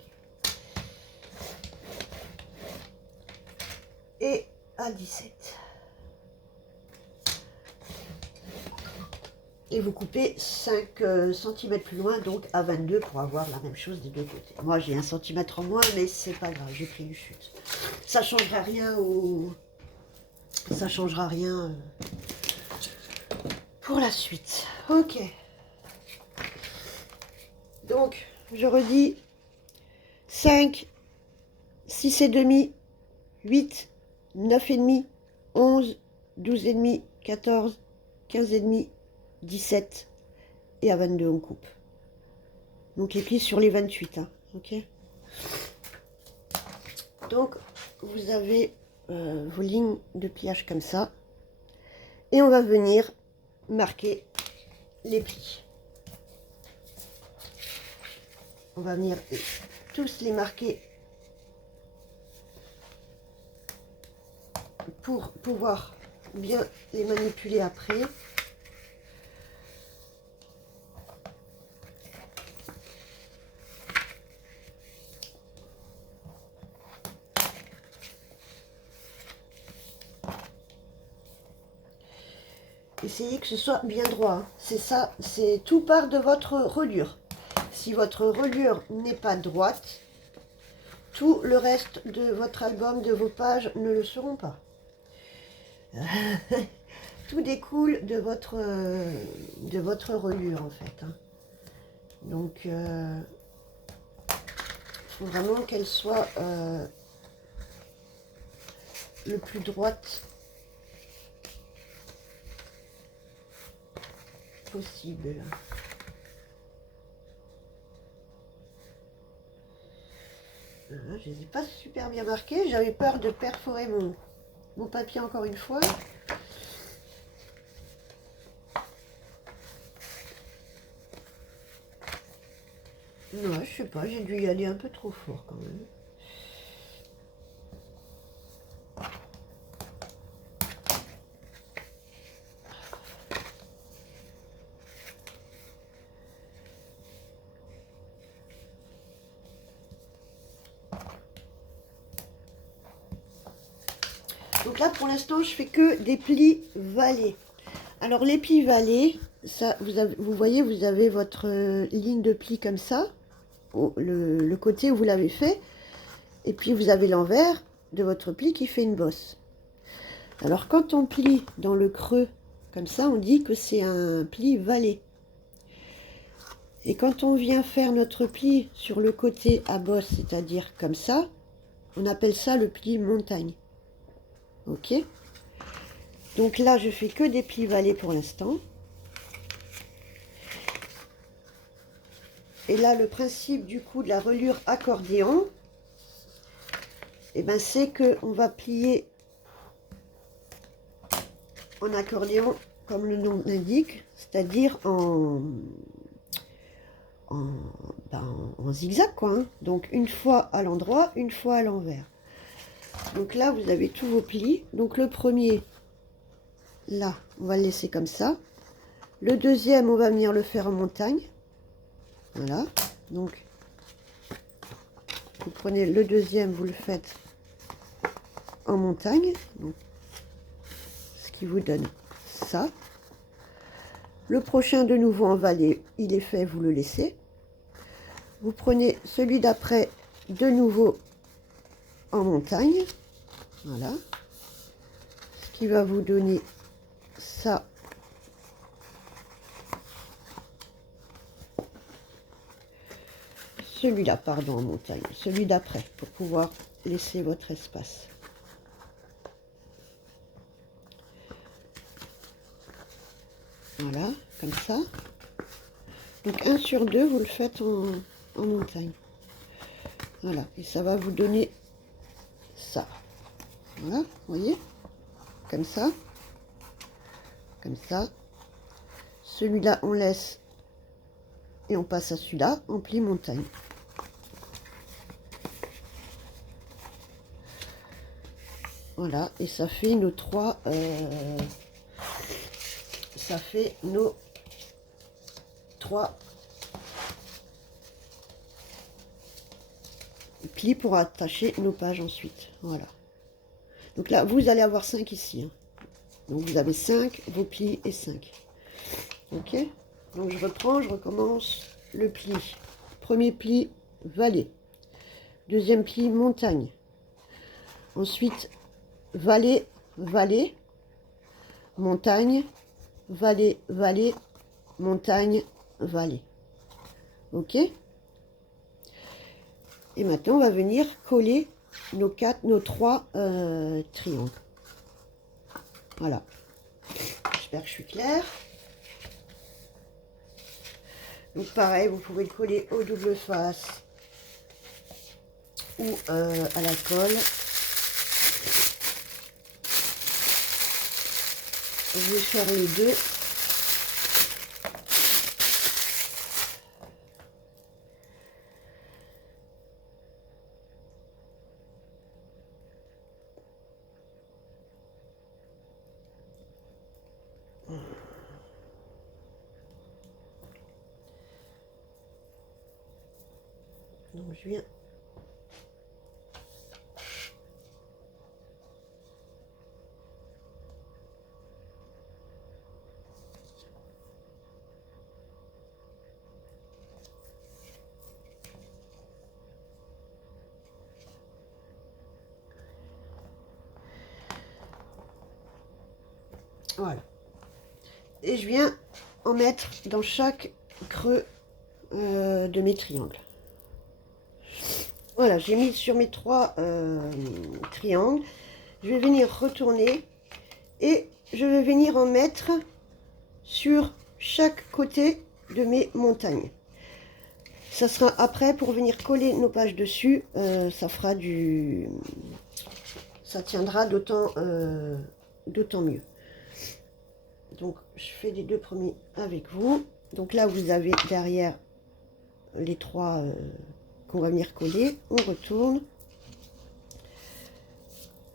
Et à 17. Et vous coupez 5 cm plus loin, donc à 22 pour avoir la même chose des deux côtés. Moi j'ai 1 cm en moins, mais c'est pas grave, j'ai pris une chute. Ça changera rien ça changera rien pour la suite. Ok. Donc, je redis 5, 6 et demi, 8, 9 et demi, 11, 12 et demi, 14, 15 et demi, 17 et à 22 on coupe. Donc les plis sur les 28, hein, ok. Donc vous avez vos lignes de pliage comme ça et on va venir marquer les plis. On va venir tous les marquer pour pouvoir bien les manipuler après. essayez que ce soit bien droit. Hein. C'est ça, c'est tout part de votre reliure. Si votre reliure n'est pas droite, tout le reste de votre album, de vos pages, ne le seront pas. Tout découle de votre reliure, en fait. Hein. Donc, il faut vraiment qu'elle soit le plus droite possible. Voilà, je ne les ai pas super bien marqués. J'avais peur de perforer mon papier encore une fois. Non, je sais pas, j'ai dû y aller un peu trop fort quand même. Donc là, pour l'instant, je fais que des plis vallés. Alors, les plis vallés, ça, vous voyez, vous avez votre ligne de plis comme ça, le côté où vous l'avez fait, et puis vous avez l'envers de votre pli qui fait une bosse. Alors, quand on plie dans le creux, comme ça, on dit que c'est un pli vallé. Et quand on vient faire notre pli sur le côté à bosse, c'est-à-dire comme ça, on appelle ça le pli montagne. Ok? Donc là, je fais que des plis vallés pour l'instant. Et là, le principe du coup de la reliure accordéon, eh ben, c'est qu'on va plier en accordéon, comme le nom l'indique, c'est-à-dire en zigzag, quoi. Hein. Donc une fois à l'endroit, une fois à l'envers. Donc là, vous avez tous vos plis. Donc le premier, là, on va le laisser comme ça. Le deuxième, on va venir le faire en montagne. Voilà. Donc, vous prenez le deuxième, vous le faites en montagne. Donc, ce qui vous donne ça. Le prochain, de nouveau en vallée, il est fait, vous le laissez. Vous prenez celui d'après, de nouveau en montagne. Voilà. Ce qui va vous donner ça. Celui-là, pardon, en montagne. Celui d'après, pour pouvoir laisser votre espace. Voilà, comme ça. Donc 1 sur 2, vous le faites en montagne. Voilà, et ça va vous donner ça. Voilà, vous voyez? Comme ça. Comme ça. Celui-là, on laisse et on passe à celui-là en pli montagne. Voilà, et ça fait nos trois... ça fait nos 3 plis pour attacher nos pages ensuite. Voilà. Donc là, vous allez avoir 5 ici. Hein. Donc vous avez 5, vos plis et 5. Ok? Donc je reprends, je recommence le pli. Premier pli, vallée. Deuxième pli, montagne. Ensuite, vallée, vallée, montagne, vallée, vallée, montagne, vallée. Ok? Et maintenant, on va venir coller nos 3 triangles. Voilà. J'espère que je suis claire. Donc pareil, vous pouvez le coller au double face ou à la colle. Je vais faire les deux. Donc je viens Voilà. Et je viens en mettre dans chaque creux de mes triangles. Voilà, j'ai mis sur mes 3 triangles. Je vais venir retourner et je vais venir en mettre sur chaque côté de mes montagnes. Ça sera après pour venir coller nos pages dessus. Ça fera du... Ça tiendra d'autant mieux. Donc je fais les 2 premiers avec vous. Donc là vous avez derrière les 3 qu'on va venir coller. On retourne.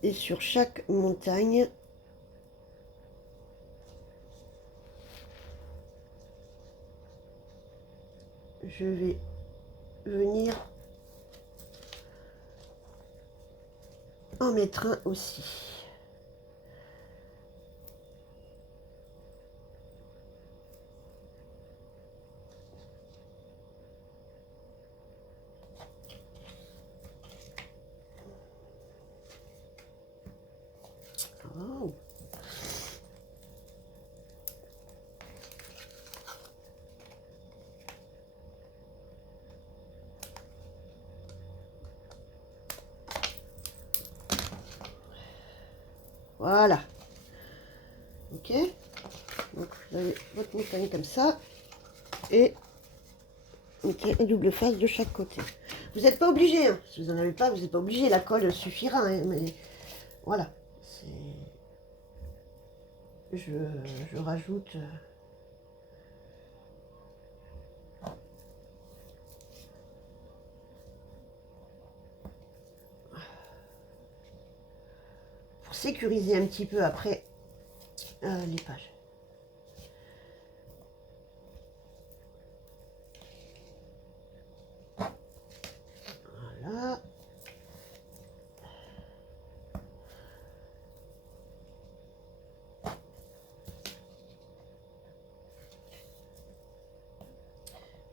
Et sur chaque montagne, je vais venir en mettre un aussi. Oh. Voilà. Ok. Donc vous avez votre montagne comme ça. Et mettez une double face de chaque côté. Vous n'êtes pas obligé. Hein. Si vous n'en avez pas, vous n'êtes pas obligé. La colle suffira. Hein, mais voilà. Je rajoute... pour sécuriser un petit peu après les pages. Voilà.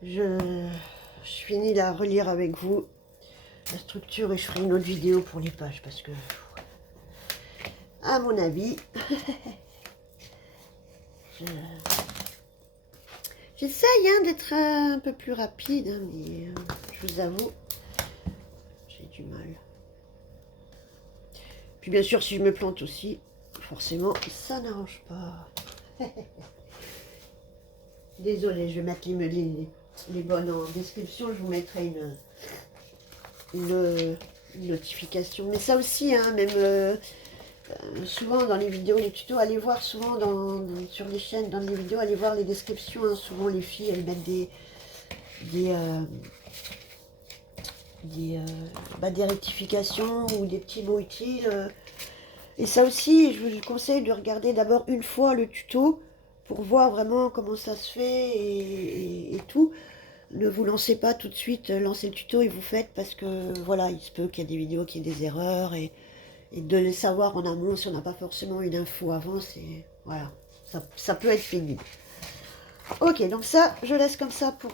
Je finis la relire avec vous la structure et je ferai une autre vidéo pour les pages parce que, à mon avis, j'essaye d'être un peu plus rapide, hein, mais je vous avoue, j'ai du mal. Puis bien sûr, si je me plante aussi, forcément, ça n'arrange pas. Désolée, je vais mettre les bonnes en description, je vous mettrai une notification. Mais ça aussi, hein, même souvent dans les vidéos, les tutos, allez voir souvent sur les chaînes, dans les vidéos, allez voir les descriptions. Hein, souvent les filles, elles mettent des rectifications ou des petits mots utiles. Et ça aussi, je vous conseille de regarder d'abord une fois le tuto pour voir vraiment comment ça se fait et tout. Ne vous lancez pas tout de suite, lancez le tuto et vous faites parce que voilà, il se peut qu'il y ait des vidéos qui aient des erreurs et de les savoir en amont si on n'a pas forcément une info avant, c'est voilà, ça peut être pénible. Ok, donc ça, je laisse comme ça pour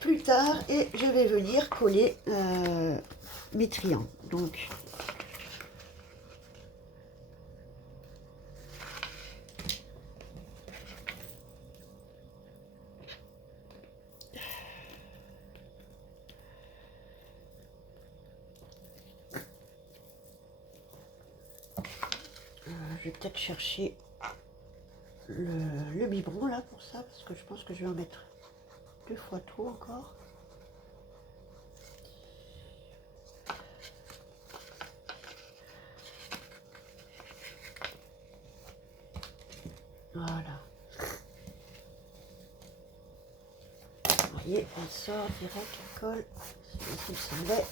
plus tard et je vais venir coller mes triangles. Donc je vais peut-être chercher le biberon là pour ça, parce que je pense que je vais en mettre 2 fois trop encore. Voilà. Vous voyez, elle sort direct, elle colle. C'est il semblait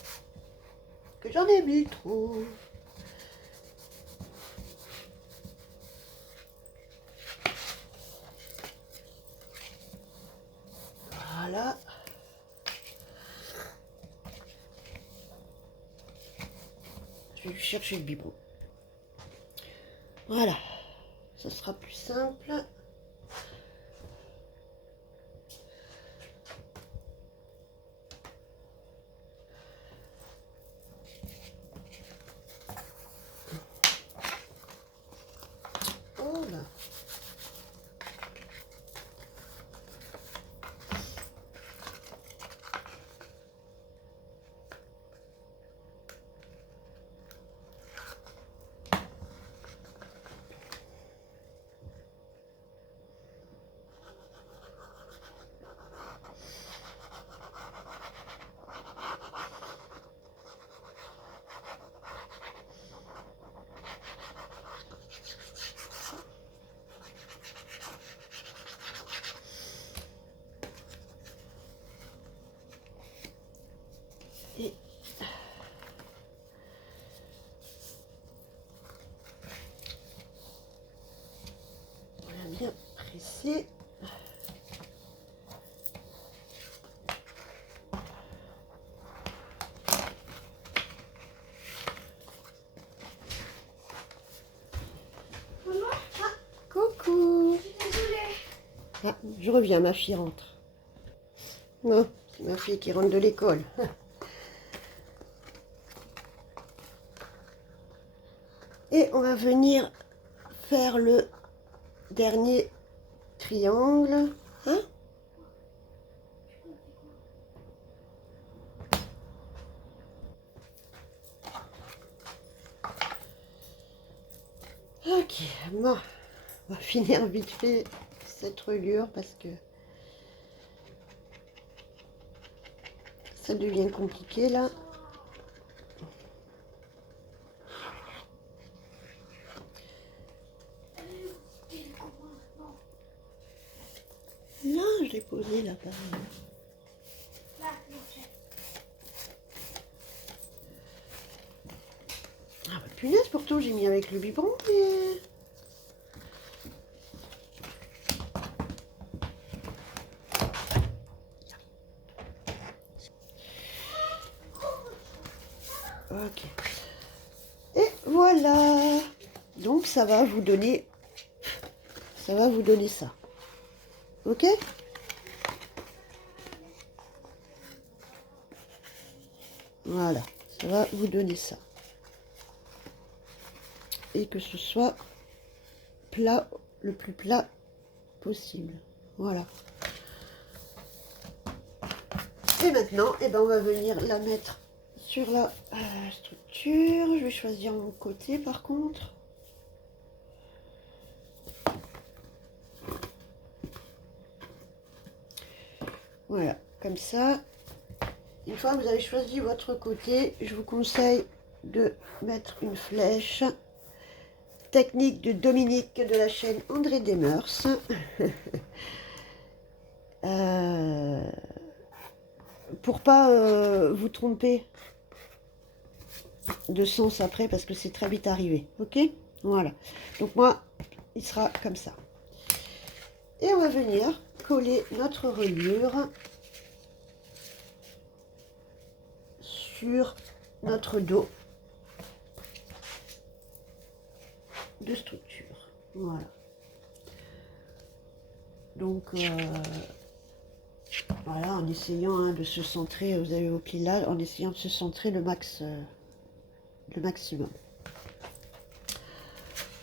que j'en ai mis trop. Voilà. Je vais chercher le biberon. Voilà. Ça sera plus simple. Et on a bien pressé. Coucou. Ah, je reviens, ma fille rentre. Non, c'est ma fille qui rentre de l'école. Et on va venir faire le dernier triangle. Hein? Ok, bon, on va finir vite fait cette reliure parce que ça devient compliqué là. Là, je l'ai posé là, pareil. Ah bah punaise, pourtant j'ai mis avec le biberon, mais... Ok. Et voilà. Donc ça va vous donner... Ça va vous donner ça. Ok? Voilà. Ça va vous donner ça. Et que ce soit plat, le plus plat possible. Voilà. Et maintenant, eh ben, on va venir la mettre sur la structure. Je vais choisir mon côté par contre. Voilà, comme ça. Une fois que vous avez choisi votre côté, je vous conseille de mettre une flèche. Technique de Dominique de la chaîne André Desmeurs. Pour pas vous tromper de sens après parce que c'est très vite arrivé. Ok? Voilà. Donc moi, il sera comme ça. Et on va venir coller notre reliure sur notre dos de structure. Voilà. Donc voilà, en essayant de se centrer, vous avez vos pieds là, en essayant de se centrer le maximum.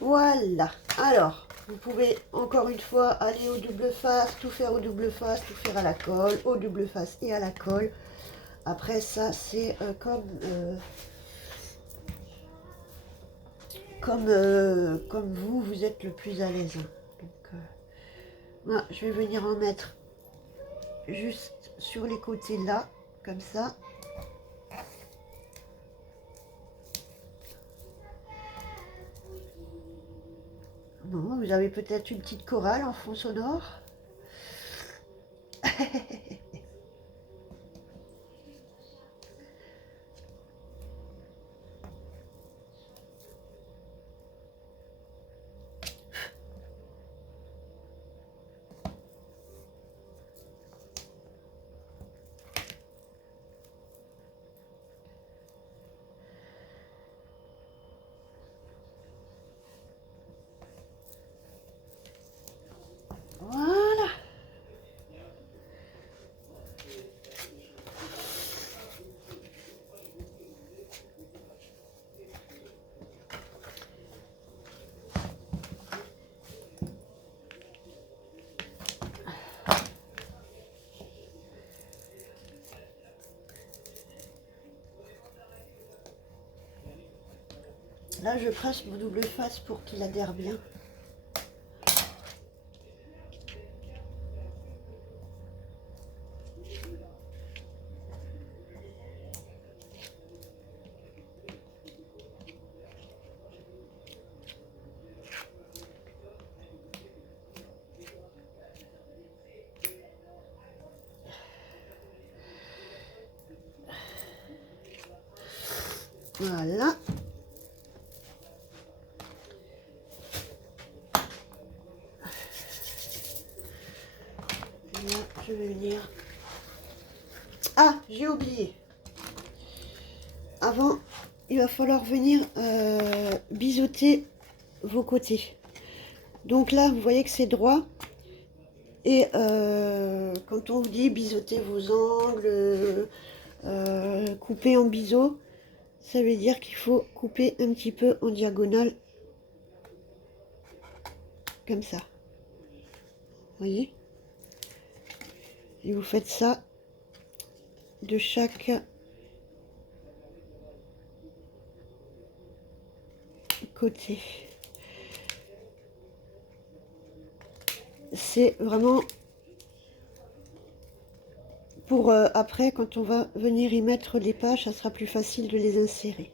Voilà. Alors, vous pouvez encore une fois aller au double face, tout faire au double face, tout faire à la colle, au double face et à la colle. Après ça, c'est comme vous êtes le plus à l'aise. Donc, voilà, je vais venir en mettre juste sur les côtés là, comme ça. Bon, vous avez peut-être une petite chorale en fond sonore. Voilà. Là, je presse mon double face pour qu'il adhère bien. Voilà. Là, je vais venir. Ah, j'ai oublié. Avant, il va falloir venir biseauter vos côtés. Donc là, vous voyez que c'est droit. Et quand on vous dit biseauter vos angles, couper en biseau, ça veut dire qu'il faut couper un petit peu en diagonale. Comme ça. Vous voyez? Et vous faites ça de chaque côté. C'est vraiment pour après, quand on va venir y mettre les pages, ça sera plus facile de les insérer.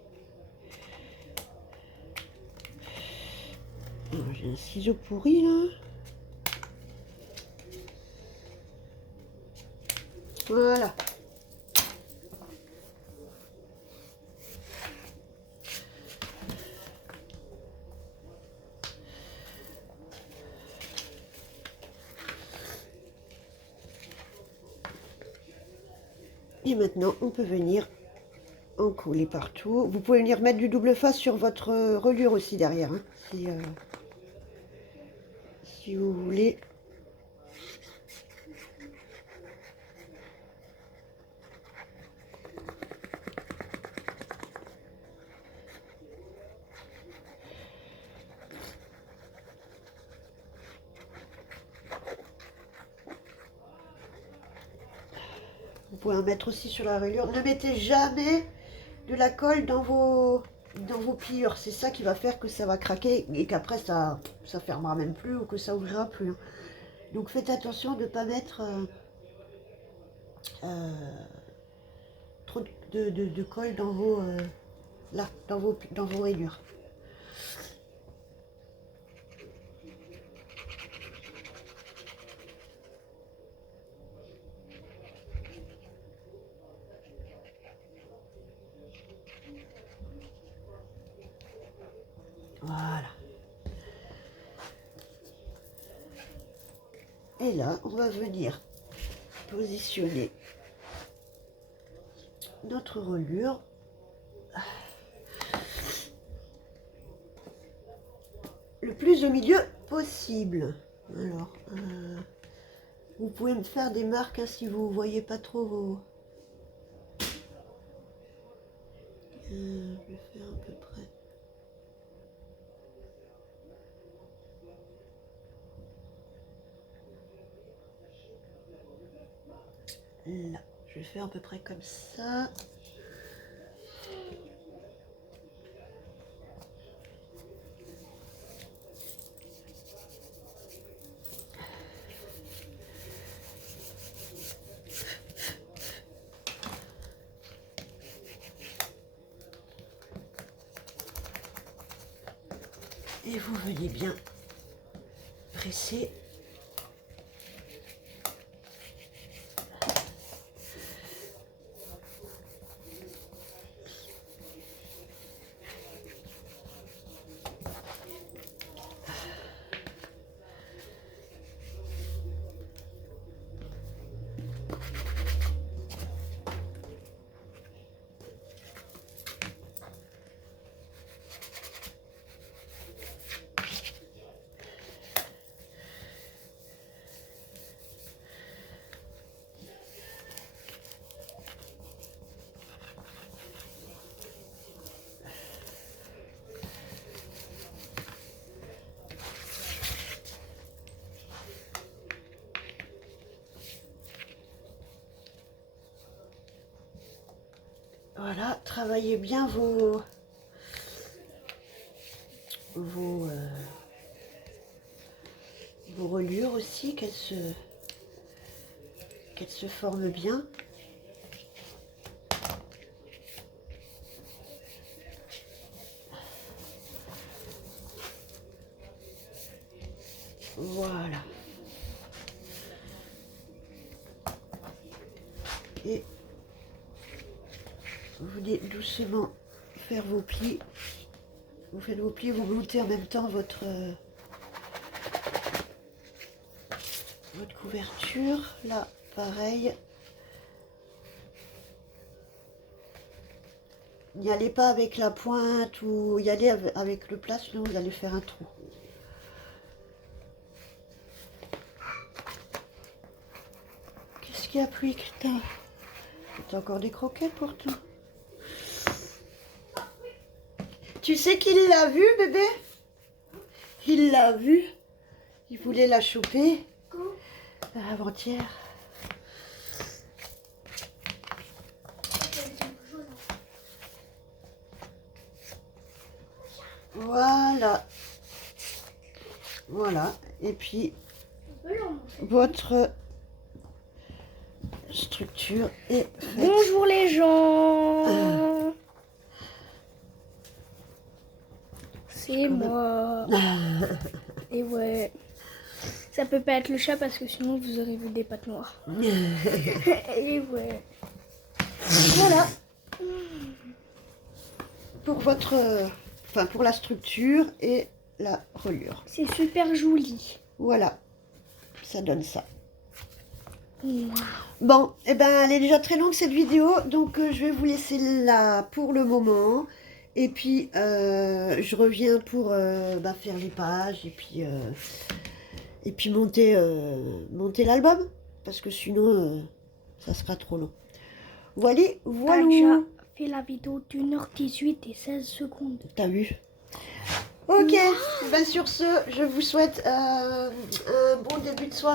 J'ai un ciseau pourri là. Voilà. Et maintenant, on peut venir en coller partout. Vous pouvez venir mettre du double face sur votre reliure aussi derrière, hein, si vous voulez. Vous pouvez en mettre aussi sur la reliure. Ne mettez jamais de la colle dans vos pliures. C'est ça qui va faire que ça va craquer et qu'après ça fermera même plus ou que ça ouvrira plus. Hein. Donc faites attention de ne pas mettre trop de colle dans vos là, dans vos rayures. Voilà. Et là, on va venir positionner notre reliure. Le plus au milieu possible. Alors, vous pouvez me faire des marques hein, si vous ne voyez pas trop vos... je vais faire à peu près... Là, je vais faire à peu près comme ça. Et vous venez bien presser. Voilà, travaillez bien vos reliures aussi, qu'elles se forment bien. Voilà. Et vous venez doucement faire vos plis. Vous faites vos plis, vous montez en même temps votre couverture. Là, pareil. N'y allez pas avec la pointe ou y allez avec le plat, sinon vous allez faire un trou. Qu'est-ce qu'il y a plus que t'as encore des croquettes pour toi? Tu sais qu'il l'a vu, bébé? Il l'a vu. Il voulait la choper. Avant-hier. Voilà. Voilà. Et puis, votre structure est faite. Bonjour les gens. C'est moi. Et ouais. Ça peut pas être le chat parce que sinon vous aurez vu des pattes noires. Et ouais. Voilà. Pour votre... Enfin, pour la structure et la reliure. C'est super joli. Voilà. Ça donne ça. Bon, et ben elle est déjà très longue cette vidéo, donc je vais vous laisser là pour le moment. Et puis je reviens pour faire les pages et puis monter l'album, parce que sinon ça sera trop long. Voilà, voilà. T'as déjà fait la vidéo d'1h18 et 16 secondes. T'as vu? Ok, ben sur ce, je vous souhaite un bon début de soirée.